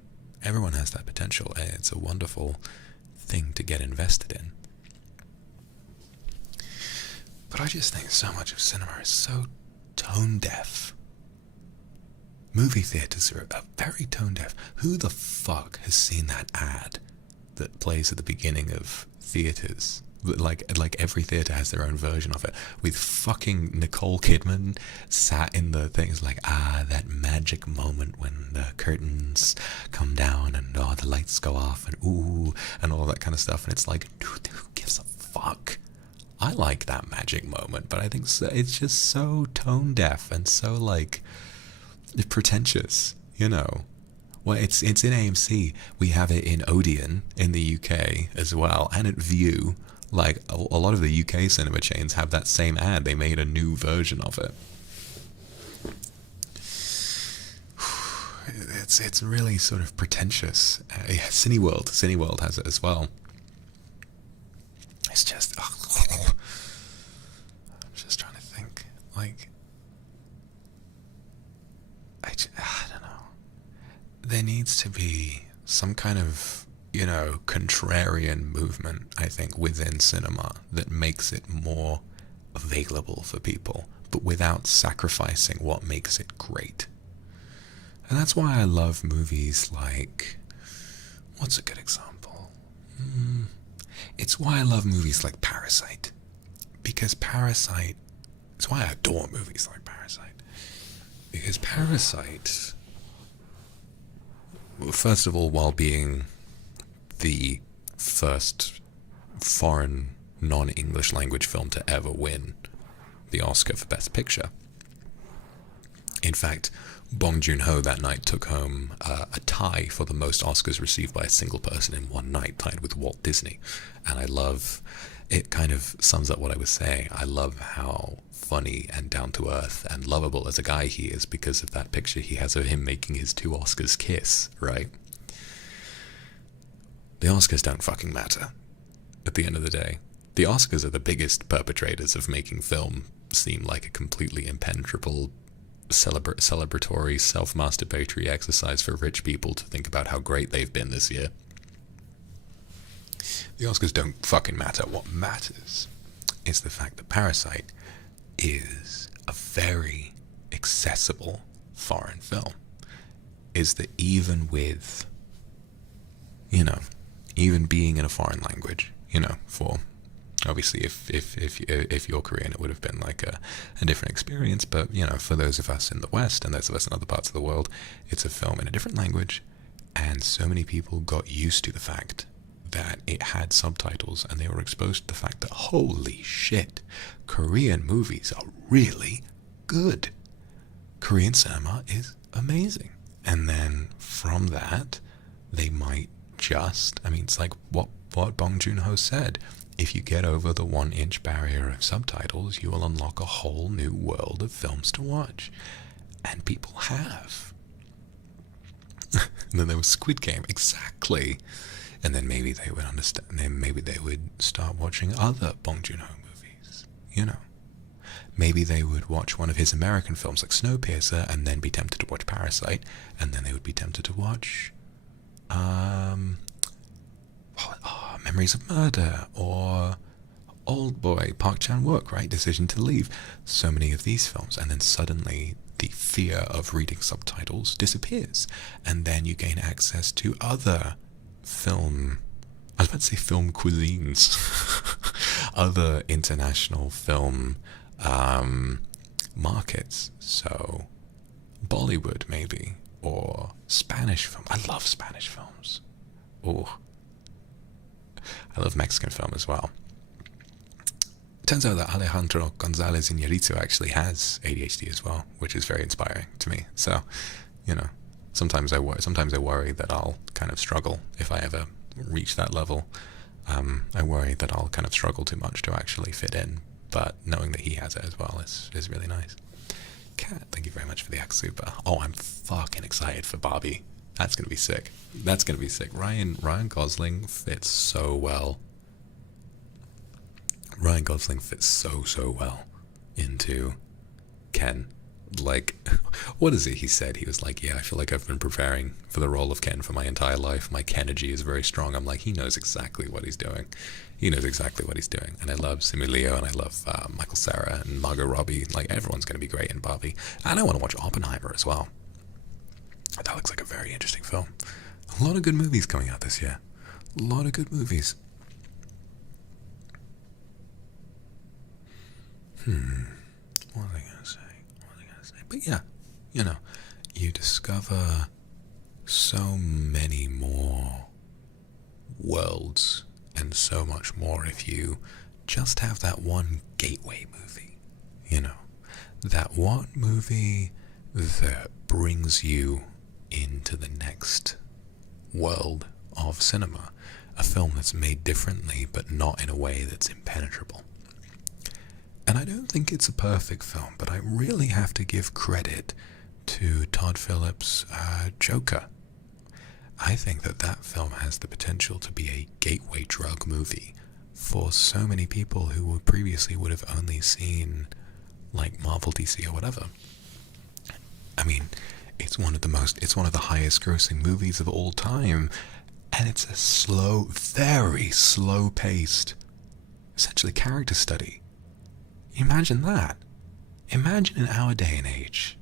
Everyone has that potential, and it's a wonderful thing to get invested in. But I just think so much of cinema is so tone deaf. Movie theaters are very tone deaf. Who the fuck has seen that ad that plays at the beginning of theaters? Like every theater has their own version of it, with fucking Nicole Kidman sat in the things like, that magic moment when the curtains come down and the lights go off and ooh and all that kind of stuff, and it's like, dude, who gives a fuck? I like that magic moment, but I think it's just so tone deaf and so like pretentious, Well, it's in AMC. We have it in Odeon in the UK as well, and at View. Like, a lot of the UK cinema chains have that same ad. They made a new version of it. it's really sort of pretentious. Yeah, Cineworld has it as well. It's just, I'm just trying to think, like, I don't know. There needs to be some kind of, contrarian movement, I think, within cinema that makes it more available for people, but without sacrificing what makes it great. And that's why I love movies like, what's a good example? It's why I love movies like Parasite. Because Parasite, it's why I adore movies like Parasite. Because Parasite, first of all, while being the first foreign non-English language film to ever win the Oscar for Best Picture. In fact, Bong Joon-ho that night took home a tie for the most Oscars received by a single person in one night, tied with Walt Disney. And I love, it kind of sums up what I was saying. I love how funny and down-to-earth and lovable as a guy he is because of that picture he has of him making his 2 Oscars kiss, right? The Oscars don't fucking matter at the end of the day. The Oscars are the biggest perpetrators of making film seem like a completely impenetrable, celebratory, self-masturbatory exercise for rich people to think about how great they've been this year. The Oscars don't fucking matter. What matters is the fact that Parasite is a very accessible foreign film. Is that even with, even being in a foreign language, for obviously if you're Korean it would have been like a different experience, but for those of us in the West and those of us in other parts of the world, it's a film in a different language, and so many people got used to the fact that it had subtitles, and they were exposed to the fact that holy shit, Korean movies are really good. Korean cinema is amazing. And then from that they might just, it's like what Bong Joon-ho said, if you get over the 1-inch barrier of subtitles, you will unlock a whole new world of films to watch. And people have. And then there was Squid Game, exactly. And then maybe they would understand, and then maybe they would start watching other Bong Joon-ho movies, Maybe they would watch one of his American films like Snowpiercer and then be tempted to watch Parasite, and then they would be tempted to watch Memories of Murder or Old Boy, Park Chan-wook, right? Decision to Leave. So many of these films, and then suddenly the fear of reading subtitles disappears, and then you gain access to other film, I was about to say film cuisines, other international film markets. So Bollywood maybe, or Spanish film. I love Spanish films. Oh, I love Mexican film as well. It turns out that Alejandro Gonzalez Iñárritu actually has ADHD as well, which is very inspiring to me. So, sometimes I worry that I'll kind of struggle if I ever reach that level. I worry that I'll kind of struggle too much to actually fit in, but knowing that he has it as well is really nice. Kat, thank you very much for the Axe Super. Oh, I'm fucking excited for Barbie. That's gonna be sick. That's gonna be sick. Ryan Gosling fits so well. Ryan Gosling fits so well into Ken. Like, what is it he said? He was like, yeah, I feel like I've been preparing for the role of Ken for my entire life. My Kenergy is very strong. I'm like, he knows exactly what he's doing. He knows exactly what he's doing. And I love Simu Liu, and I love Michael Cera and Margot Robbie. Like, everyone's going to be great in Barbie. And I want to watch Oppenheimer as well. That looks like a very interesting film. A lot of good movies coming out this year. A lot of good movies. What was I going to say? But yeah, you discover so many more worlds and so much more if you just have that one gateway movie. That one movie that brings you into the next world of cinema. A film that's made differently, but not in a way that's impenetrable. And I don't think it's a perfect film, but I really have to give credit to Todd Phillips' Joker. I think that that film has the potential to be a gateway drug movie for so many people who previously would have only seen like Marvel, DC, or whatever. I mean, it's one of the highest grossing movies of all time, and it's a slow, very slow paced, essentially character study. Imagine that. Imagine in our day and age,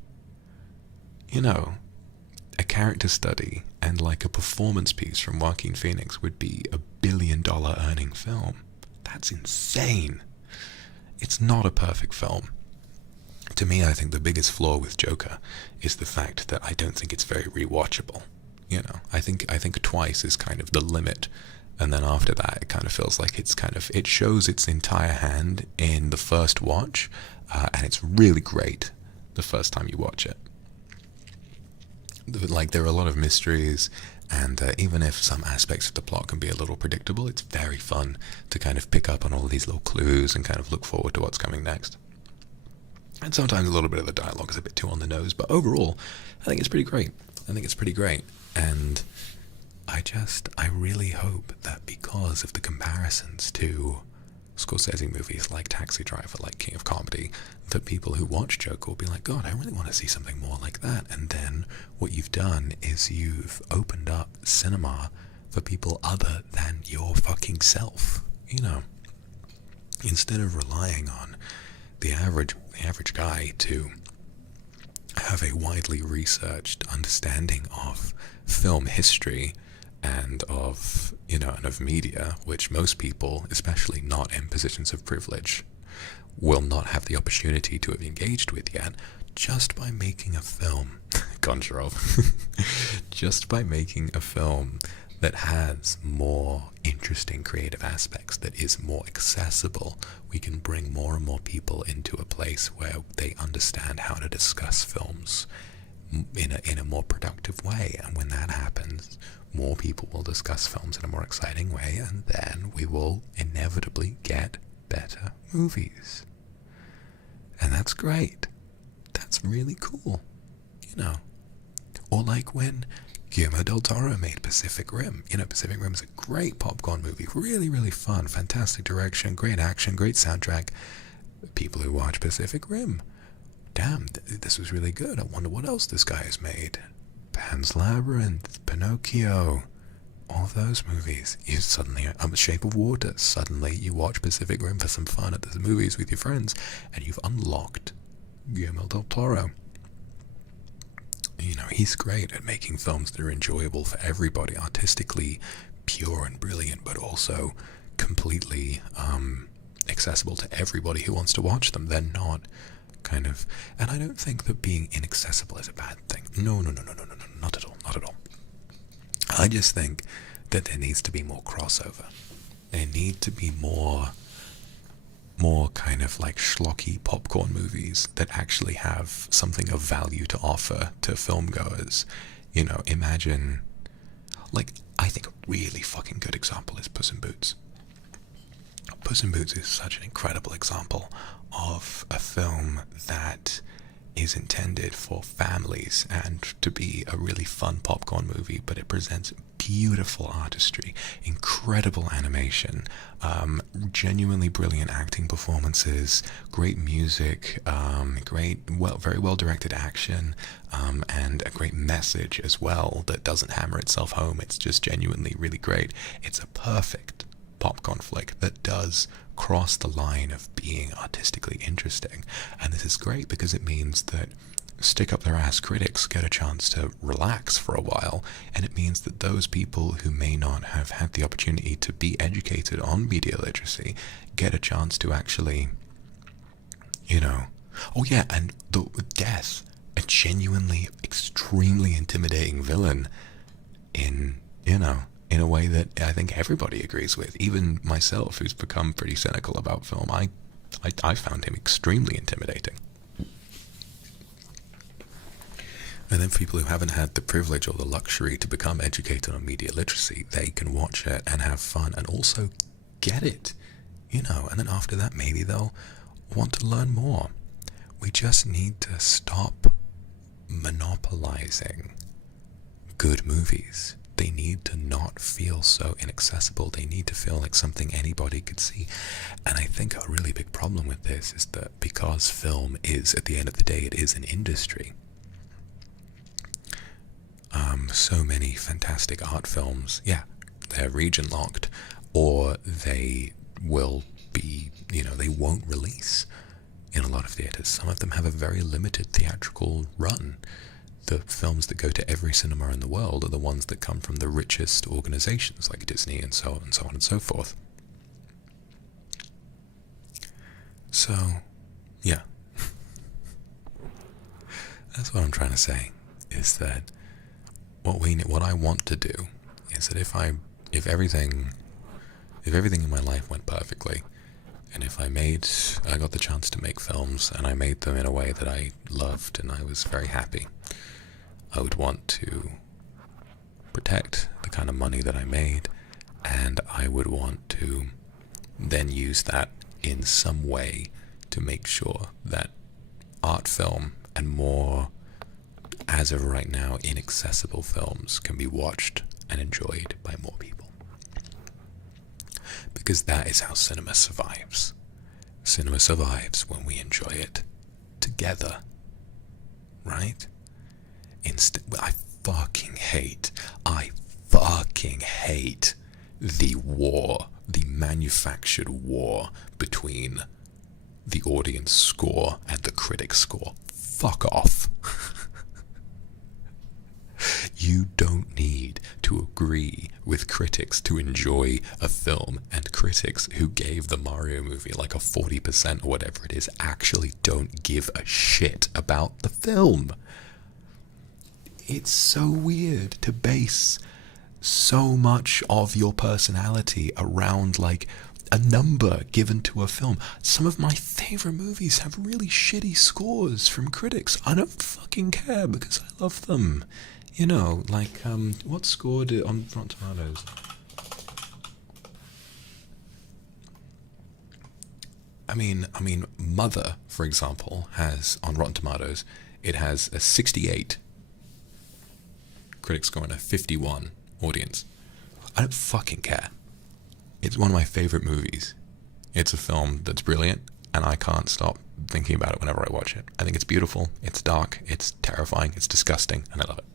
you know, a character study and like a performance piece from Joaquin Phoenix would be $1 billion earning film. That's insane. It's not a perfect film. To me, I think the biggest flaw with Joker is the fact that I don't think it's very rewatchable. You know, I think twice is kind of the limit, and then after that, it kind of feels like it shows its entire hand in the first watch, and it's really great the first time you watch it. Like, there are a lot of mysteries, and even if some aspects of the plot can be a little predictable, it's very fun to kind of pick up on all these little clues and kind of look forward to what's coming next. And sometimes a little bit of the dialogue is a bit too on the nose, but overall, I think it's pretty great. And I really hope that because of the comparisons to Scorsese movies like Taxi Driver, like King of Comedy, that people who watch Joker will be like, God, I really want to see something more like that. And then what you've done is you've opened up cinema for people other than your fucking self. You know, instead of relying on the average guy to have a widely researched understanding of film history and of, you know, and of media, which most people, especially not in positions of privilege, will not have the opportunity to have engaged with yet, just by making a film, just by making a film that has more interesting creative aspects, that is more accessible, we can bring more and more people into a place where they understand how to discuss films in a more productive way. And when that happens, more people will discuss films in a more exciting way, and then we will inevitably get better movies. And that's great. That's really cool, you know. Or like when Guillermo del Toro made Pacific Rim. You know, Pacific Rim is a great popcorn movie, really, really fun, fantastic direction, great action, great soundtrack. People who watch Pacific Rim, damn, this was really good. I wonder what else this guy has made. Pan's Labyrinth, Pinocchio, all of those movies. You suddenly, Shape of Water, suddenly you watch Pacific Rim for some fun at the movies with your friends, and you've unlocked Guillermo del Toro. You know, he's great at making films that are enjoyable for everybody, artistically pure and brilliant, but also completely accessible to everybody who wants to watch them. They're not kind of, and I don't think that being inaccessible is a bad thing. No, not at all. I just think that there needs to be more crossover. There need to be more kind of like schlocky popcorn movies that actually have something of value to offer to filmgoers. You know, imagine, like, I think a really fucking good example is Puss in Boots. Puss in Boots is such an incredible example of a film that is intended for families and to be a really fun popcorn movie, but it presents beautiful artistry, incredible animation, genuinely brilliant acting performances, great music, very well directed action, and a great message as well that doesn't hammer itself home. It's just genuinely really great. It's a perfect popcorn flick that does cross the line of being artistically interesting, and this is great because it means that stick up their ass critics get a chance to relax for a while, and it means that those people who may not have had the opportunity to be educated on media literacy get a chance to actually, you know, oh yeah, and the death, a genuinely extremely intimidating villain in, you know, in a way that I think everybody agrees with, even myself, who's become pretty cynical about film. I found him extremely intimidating. And then for people who haven't had the privilege or the luxury to become educated on media literacy, they can watch it and have fun and also get it, you know, and then after that maybe they'll want to learn more. We just need to stop monopolizing good movies. They need to not feel so inaccessible. They need to feel like something anybody could see. And I think a really big problem with this is that because film is, at the end of the day, it is an industry. So many fantastic art films, yeah, they're region locked, or they will be, they won't release in a lot of theaters. Some of them have a very limited theatrical run. The films that go to every cinema in the world are the ones that come from the richest organizations like Disney and so on and so on and so forth. So, yeah. That's what I'm trying to say, is that what I want to do is that if everything in my life went perfectly, and if I got the chance to make films and I made them in a way that I loved and I was very happy, I would want to protect the kind of money that I made, and I would want to then use that in some way to make sure that art film and more, as of right now, inaccessible films can be watched and enjoyed by more people. Because that is how cinema survives. Cinema survives when we enjoy it together, right? I fucking hate the war, the manufactured war between the audience score and the critic score. Fuck off. You don't need to agree with critics to enjoy a film, and critics who gave the Mario movie like a 40% or whatever it is actually don't give a shit about the film. It's so weird to base so much of your personality around like a number given to a film. Some of my favorite movies have really shitty scores from critics. I don't fucking care because I love them. What score did on Rotten Tomatoes? I mean, Mother, for example, has on Rotten Tomatoes, it has a 68 critic score and a 51 audience. I don't fucking care. It's one of my favorite movies. It's a film that's brilliant, and I can't stop thinking about it whenever I watch it. I think it's beautiful, it's dark, it's terrifying, it's disgusting, and I love it.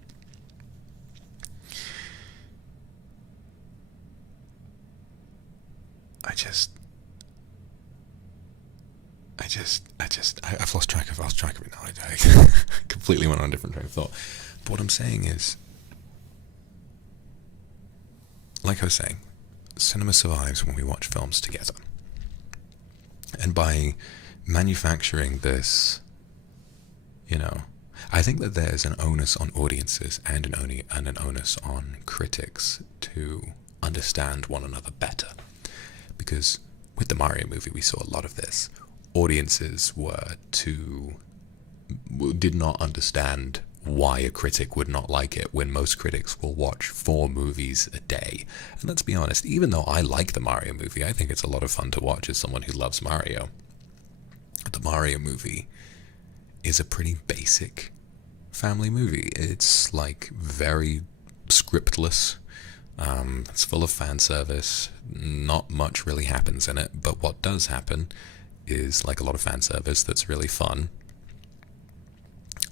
I've lost track of it now. I completely went on a different train of thought. But what I'm saying is, like I was saying, cinema survives when we watch films together. And by manufacturing this, I think that there's an onus on audiences and an onus on critics to understand one another better. Because with the Mario movie, we saw a lot of this. Audiences did not understand why a critic would not like it, when most critics will watch 4 movies a day. And let's be honest, even though I like the Mario movie, I think it's a lot of fun to watch as someone who loves Mario. The Mario movie is a pretty basic family movie. It's like very scriptless. It's full of fan service. Not much really happens in it, but what does happen is like a lot of fan service that's really fun.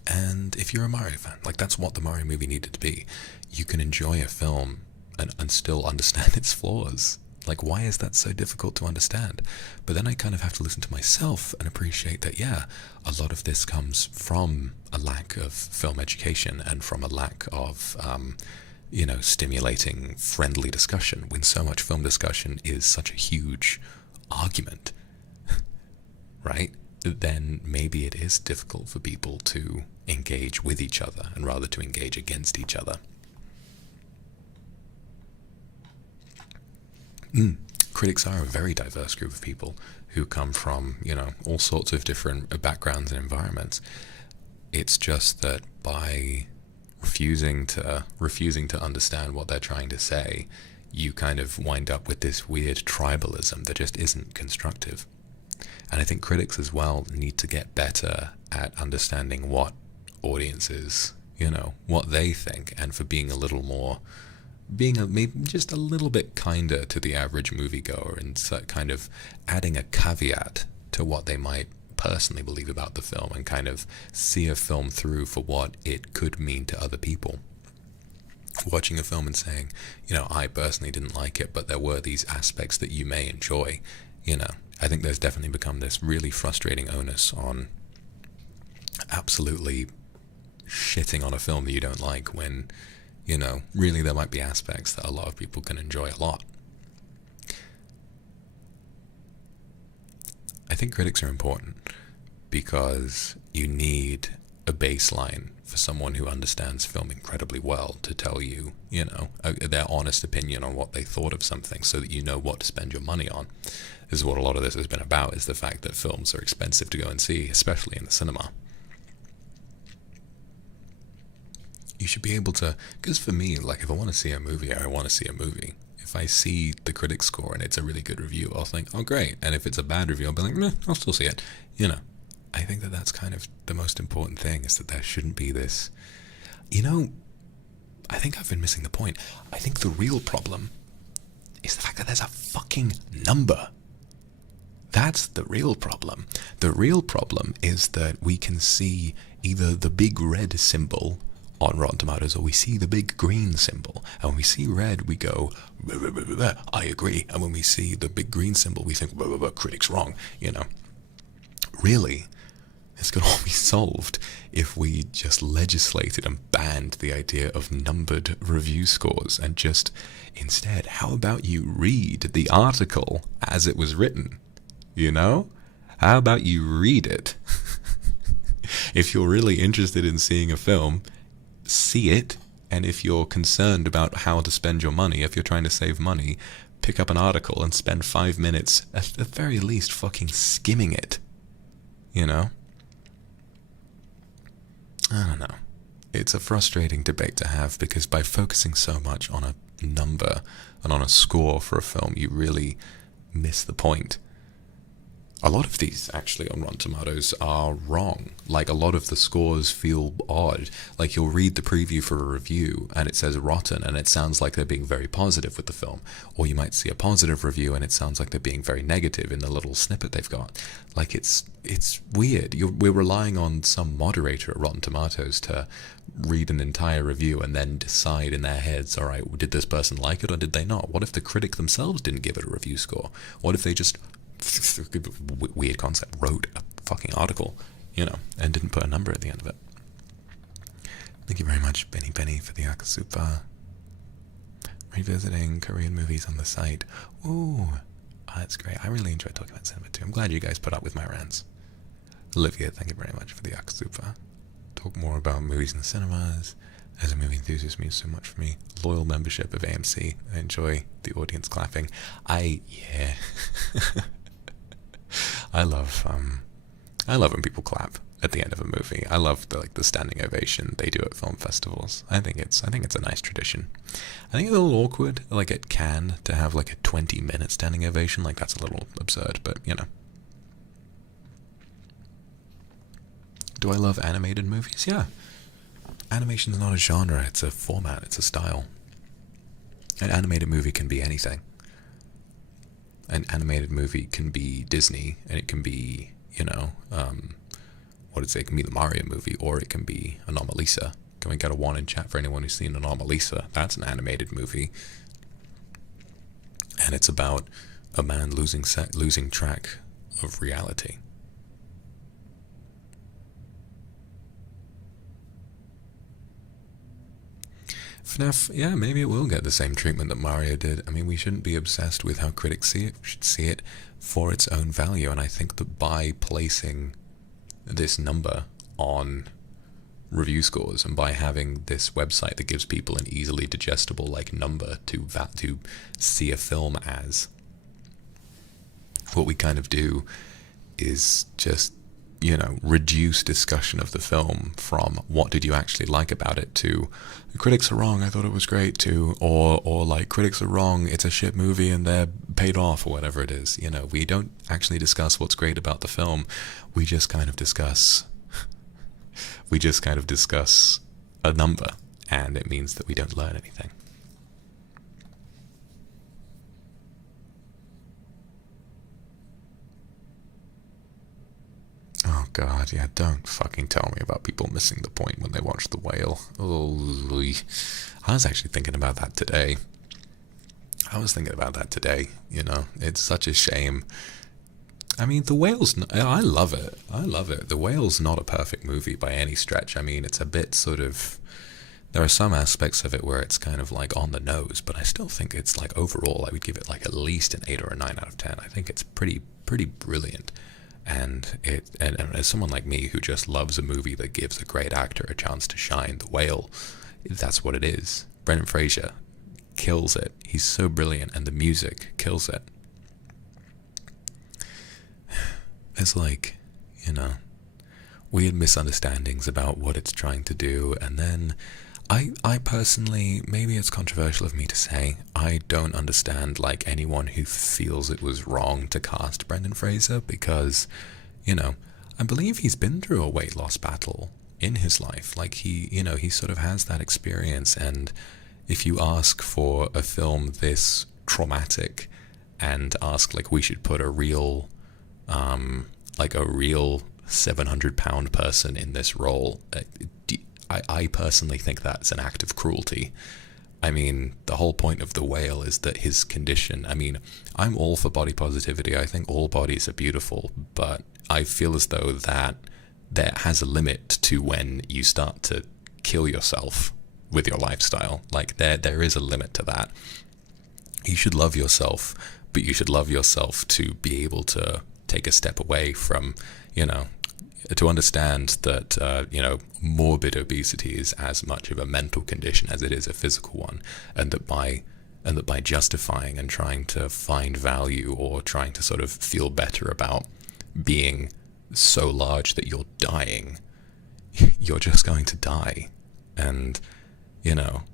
And if you're a Mario fan, like that's what the Mario movie needed to be. You can enjoy a film and still understand its flaws. Like, why is that so difficult to understand? But then I kind of have to listen to myself and appreciate that, yeah, a lot of this comes from a lack of film education and from a lack of, stimulating friendly discussion, when so much film discussion is such a huge argument, right? Then maybe it is difficult for people to engage with each other and rather to engage against each other. Critics are a very diverse group of people who come from, all sorts of different backgrounds and environments. It's just that by refusing to understand what they're trying to say, you kind of wind up with this weird tribalism that just isn't constructive. And I think critics as well need to get better at understanding what audiences you know, what they think, and for being a little more, maybe just a little bit kinder to the average moviegoer, and so kind of adding a caveat to what they might personally believe about the film, and kind of see a film through for what it could mean to other people. Watching a film and saying, you know, I personally didn't like it, but there were these aspects that you may enjoy, you know, I think there's definitely become this really frustrating onus on absolutely shitting on a film that you don't like, when, you know, really there might be aspects that a lot of people can enjoy a lot. I think critics are important because you need a baseline for someone who understands film incredibly well to tell you, you know, their honest opinion on what they thought of something, so that you know what to spend your money on. This is what a lot of this has been about, is the fact that films are expensive to go and see, especially in the cinema. You should be able to, because for me, like, if I want to see a movie, I want to see a movie. If I see the critic score and it's a really good review, I'll think, oh great, and if it's a bad review, I'll be like, meh, I'll still see it, you know. I think that that's kind of the most important thing, is that there shouldn't be this, you know, I think I've been missing the point. I think the real problem is the fact that there's a fucking number. That's the real problem. The real problem is that we can see either the big red symbol on Rotten Tomatoes, or we see the big green symbol, and when we see red we go, I agree, and when we see the big green symbol we think, critic's wrong, you know. Really, this could all be solved if we just legislated and banned the idea of numbered review scores, and just, instead, how about you read the article as it was written, you know? How about you read it? If you're really interested in seeing a film, see it, and if you're concerned about how to spend your money, if you're trying to save money, pick up an article and spend 5 minutes, at the very least, fucking skimming it. You know? I don't know. It's a frustrating debate to have, because by focusing so much on a number and on a score for a film, you really miss the point. A lot of these, actually, on Rotten Tomatoes are wrong. Like, a lot of the scores feel odd. Like, you'll read the preview for a review, and it says rotten, and it sounds like they're being very positive with the film. Or you might see a positive review, and it sounds like they're being very negative in the little snippet they've got. Like, it's weird. We're relying on some moderator at Rotten Tomatoes to read an entire review and then decide in their heads, all right, did this person like it or did they not? What if the critic themselves didn't give it a review score? What if they just, weird concept, wrote a fucking article, you know, and didn't put a number at the end of it? Thank you very much, Benny Benny, for the Akasupa. Revisiting Korean movies on the site. Ooh, that's great. I really enjoy talking about cinema too. I'm glad you guys put up with my rants. Olivia, thank you very much for the Akasupa. Talk more about movies in the cinemas. As a movie enthusiast, means so much for me. Loyal membership of AMC. I enjoy the audience clapping. Yeah. I love when people clap at the end of a movie. I love the standing ovation they do at film festivals. I think it's a nice tradition. I think it's a little awkward, like at Cannes, to have like a 20-minute standing ovation. Like, that's a little absurd, but you know. Do I love animated movies? Yeah. Animation's not a genre, it's a format, it's a style. An animated movie can be anything. An animated movie can be Disney, and it can be, you know, it can be the Mario movie, or it can be Anomalisa. Can we get a 1 in chat for anyone who's seen Anomalisa? That's an animated movie. And it's about a man losing track of reality. FNAF, yeah, maybe it will get the same treatment that Mario did. I mean, we shouldn't be obsessed with how critics see it. We should see it for its own value. And I think that by placing this number on review scores, and by having this website that gives people an easily digestible number to see a film as, what we kind of do is just, you know, reduce discussion of the film from what did you actually like about it to the critics are wrong, I thought it was great, to or like critics are wrong, it's a shit movie and they're paid off, or whatever it is. You know, we don't actually discuss what's great about the film. We just kind of discuss a number, and it means that we don't learn anything. Oh god, yeah, don't fucking tell me about people missing the point when they watch The Whale. Oh, I was actually thinking about that today. You know, it's such a shame. I mean, The Whale's, I love it. The Whale's not a perfect movie by any stretch. I mean, it's a bit sort of, there are some aspects of it where it's kind of like on the nose, but I still think it's like, overall, I would give it like at least an 8 or a 9 out of 10. I think it's pretty brilliant. And as someone like me who just loves a movie that gives a great actor a chance to shine, The Whale, that's what it is. Brendan Fraser kills it. He's so brilliant, and the music kills it. There's like, you know, weird misunderstandings about what it's trying to do, and then I personally, maybe it's controversial of me to say, I don't understand like anyone who feels it was wrong to cast Brendan Fraser, because, you know, I believe he's been through a weight loss battle in his life. Like he, you know, he sort of has that experience, and if you ask for a film this traumatic and ask like we should put a real 700-pound person in this role, I personally think that's an act of cruelty. I mean, the whole point of The Whale is that his condition, I mean, I'm all for body positivity. I think all bodies are beautiful, but I feel as though that there has a limit to when you start to kill yourself with your lifestyle. Like there is a limit to that. You should love yourself, but you should love yourself to be able to take a step away from, you know, to understand that, you know, morbid obesity is as much of a mental condition as it is a physical one, and that by justifying and trying to find value or trying to sort of feel better about being so large that you're dying, you're just going to die. And, you know,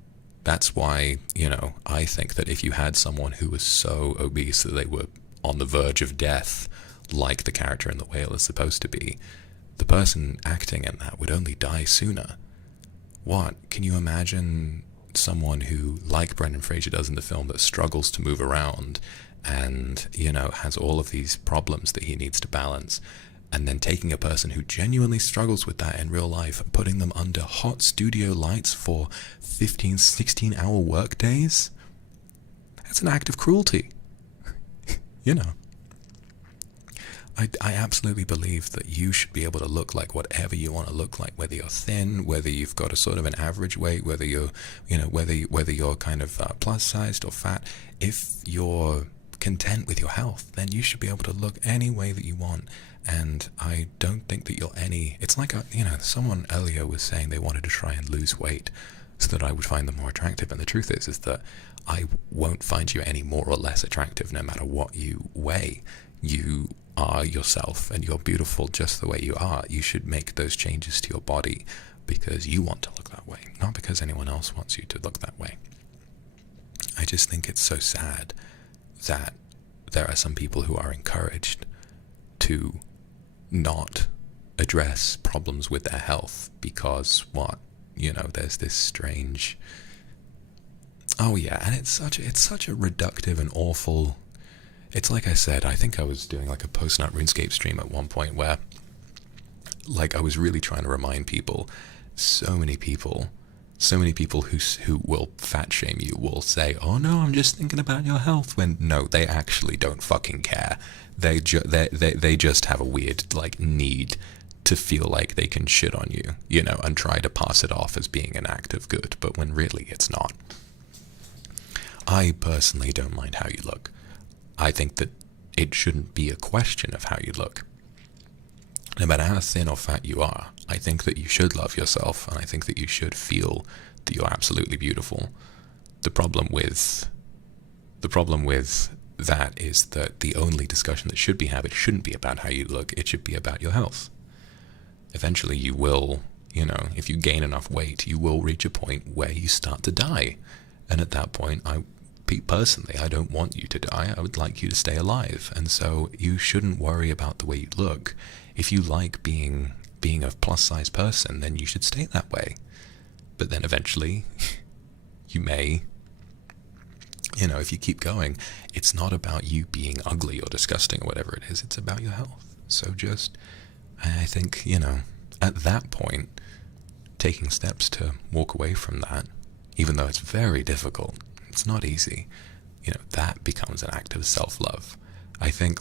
that's why, you know, I think that if you had someone who was so obese that they were on the verge of death, like the character in The Whale is supposed to be, the person acting in that would only die sooner. What? Can you imagine someone who, like Brendan Fraser does in the film, that struggles to move around and, you know, has all of these problems that he needs to balance, and then taking a person who genuinely struggles with that in real life and putting them under hot studio lights for 15, 16-hour work days? That's an act of cruelty. You know. I absolutely believe that you should be able to look like whatever you want to look like, whether you're thin, whether you've got a sort of an average weight, whether you're, you know, whether you're kind of plus sized or fat. If you're content with your health, then you should be able to look any way that you want. And I don't think that you're any. It's like you know, someone earlier was saying they wanted to try and lose weight so that I would find them more attractive. And the truth is that I won't find you any more or less attractive no matter what you weigh. You are yourself, and you're beautiful just the way you are. You should make those changes to your body because you want to look that way, not because anyone else wants you to look that way. I just think it's so sad that there are some people who are encouraged to not address problems with their health because, what, you know, there's this strange, oh yeah, and it's such a reductive and awful. It's like I said, I think I was doing like a post-nut RuneScape stream at one point where, like, I was really trying to remind people, so many people who will fat shame you will say, oh no, I'm just thinking about your health, when no, they actually don't fucking care. They just have a weird, like, need to feel like they can shit on you, you know, and try to pass it off as being an act of good, but when really it's not. I personally don't mind how you look. I think that it shouldn't be a question of how you look. No matter how thin or fat you are, I think that you should love yourself, and I think that you should feel that you're absolutely beautiful. The problem with that is that the only discussion that should be had, it shouldn't be about how you look, it should be about your health. Eventually you will, you know, if you gain enough weight, you will reach a point where you start to die. And at that point, personally, I don't want you to die. I would like you to stay alive. And so you shouldn't worry about the way you look. If you like being a plus size person, then you should stay that way. but then eventually you may, you know, if you keep going, it's not about you being ugly or disgusting or whatever it is, it's about your health. So just, I think, you know, at that point, taking steps to walk away from that, even though it's very difficult, it's not easy, you know, that becomes an act of self-love. I think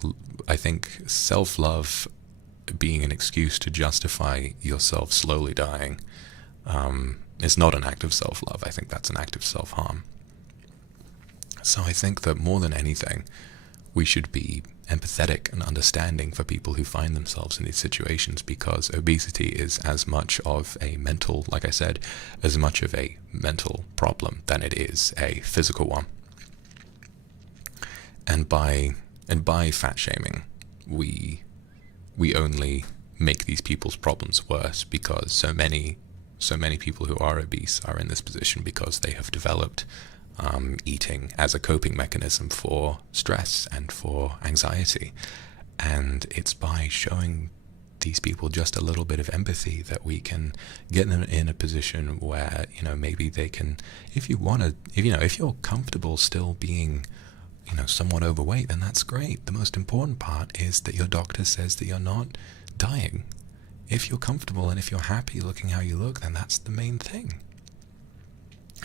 self-love being an excuse to justify yourself slowly dying is not an act of self-love. I think that's an act of self-harm. So I think that more than anything, we should be empathetic and understanding for people who find themselves in these situations, because obesity is as much of a mental, like I said, as much of a mental problem than it is a physical one. And by fat shaming, we only make these people's problems worse, because so many people who are obese are in this position because they have developed eating as a coping mechanism for stress and for anxiety. And it's by showing these people just a little bit of empathy that we can get them in a position where, you know, maybe they can, if you're comfortable still being, you know, somewhat overweight, then that's great. The most important part is that your doctor says that you're not dying. If you're comfortable and if you're happy looking how you look, then that's the main thing.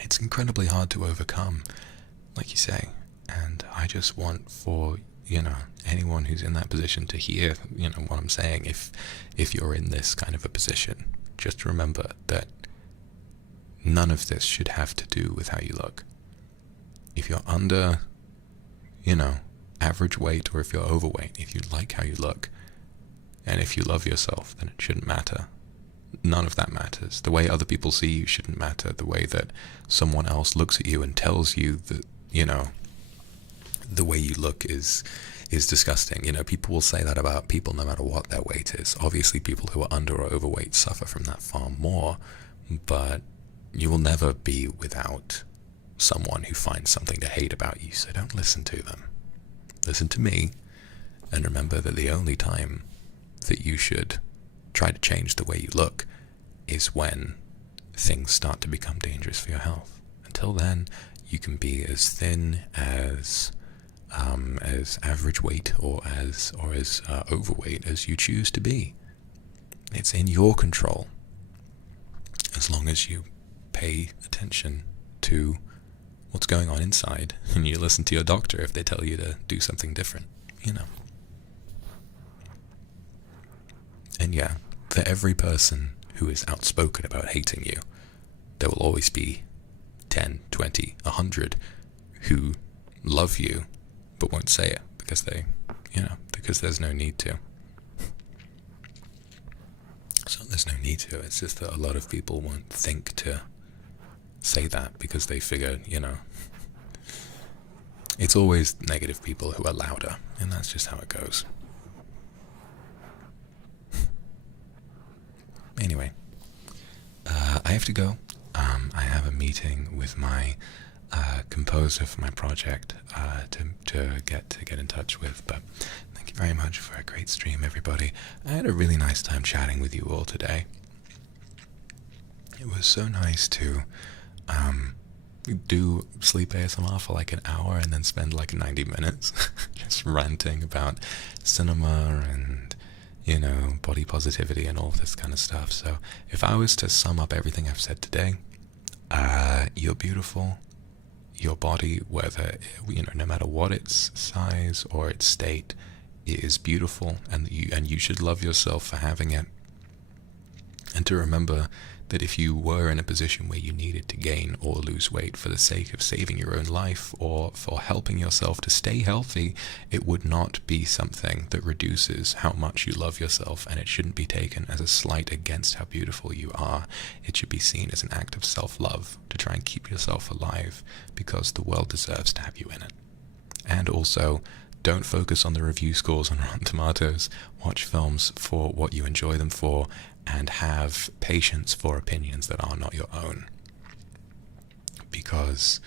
It's incredibly hard to overcome, like you say, and I just want for, you know, anyone who's in that position to hear, you know, what I'm saying. If you're in this kind of a position, just remember that none of this should have to do with how you look. If you're under, you know, average weight, or if you're overweight, if you like how you look, and if you love yourself, then it shouldn't matter. None of that matters. The way other people see you shouldn't matter. The way that someone else looks at you and tells you that, you know, the way you look is disgusting. You know, people will say that about people no matter what their weight is. Obviously, people who are under or overweight suffer from that far more, but you will never be without someone who finds something to hate about you, so don't listen to them. Listen to me, and remember that the only time that you should try to change the way you look is when things start to become dangerous for your health. Until then, you can be as thin as average weight or as overweight as you choose to be. It's in your control, as long as you pay attention to what's going on inside and you listen to your doctor if they tell you to do something different, you know. And yeah, for every person who is outspoken about hating you, there will always be 10, 20, 100 who love you but won't say it because because there's no need to. So there's no need to, it's just that a lot of people won't think to say that because they figure, you know, it's always negative people who are louder, and that's just how it goes. Anyway, I have to go. I have a meeting with my composer for my project to get in touch with. But thank you very much for a great stream, everybody. I had a really nice time chatting with you all today. It was so nice to do sleep ASMR for like an hour and then spend like 90 minutes just ranting about cinema and, you know, body positivity and all this kind of stuff. So if I was to sum up everything I've said today, you're beautiful. Your body, whether, you know, no matter what its size or its state, it is beautiful, and you should love yourself for having it. And to remember that if you were in a position where you needed to gain or lose weight for the sake of saving your own life or for helping yourself to stay healthy, it would not be something that reduces how much you love yourself, and it shouldn't be taken as a slight against how beautiful you are. It should be seen as an act of self-love to try and keep yourself alive, because the world deserves to have you in it. And also, don't focus on the review scores on Rotten Tomatoes. Watch films for what you enjoy them for, and have patience for opinions that are not your own. Because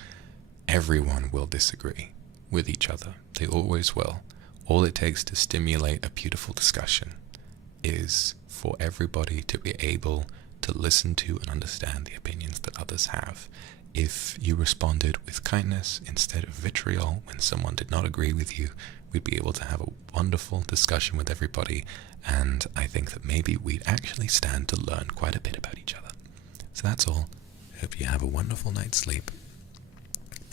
everyone will disagree with each other. They always will. All it takes to stimulate a beautiful discussion is for everybody to be able to listen to and understand the opinions that others have. If you responded with kindness instead of vitriol when someone did not agree with you, we'd be able to have a wonderful discussion with everybody, and I think that maybe we'd actually stand to learn quite a bit about each other. So that's all. Hope you have a wonderful night's sleep,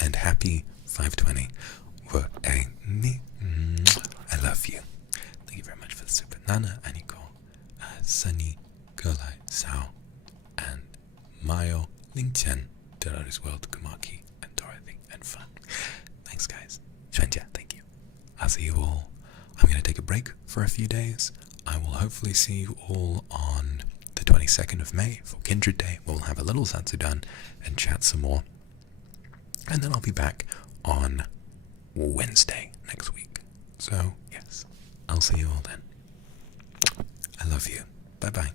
and happy 520. I love you. Thank you very much for the super. Nana, Aniko, Sunny, Gulai, Sao, and Mayo, Lingchen, Dera's World, Kumaki, and Dorothy, and Fun. Thanks, guys. Shantia, thank you. I'll see you all. I'm going to take a break for a few days. I will hopefully see you all on the 22nd of May for Kindred Day. We'll have a little Satsudan and chat some more. And then I'll be back on Wednesday next week. So, yes, I'll see you all then. I love you. Bye-bye.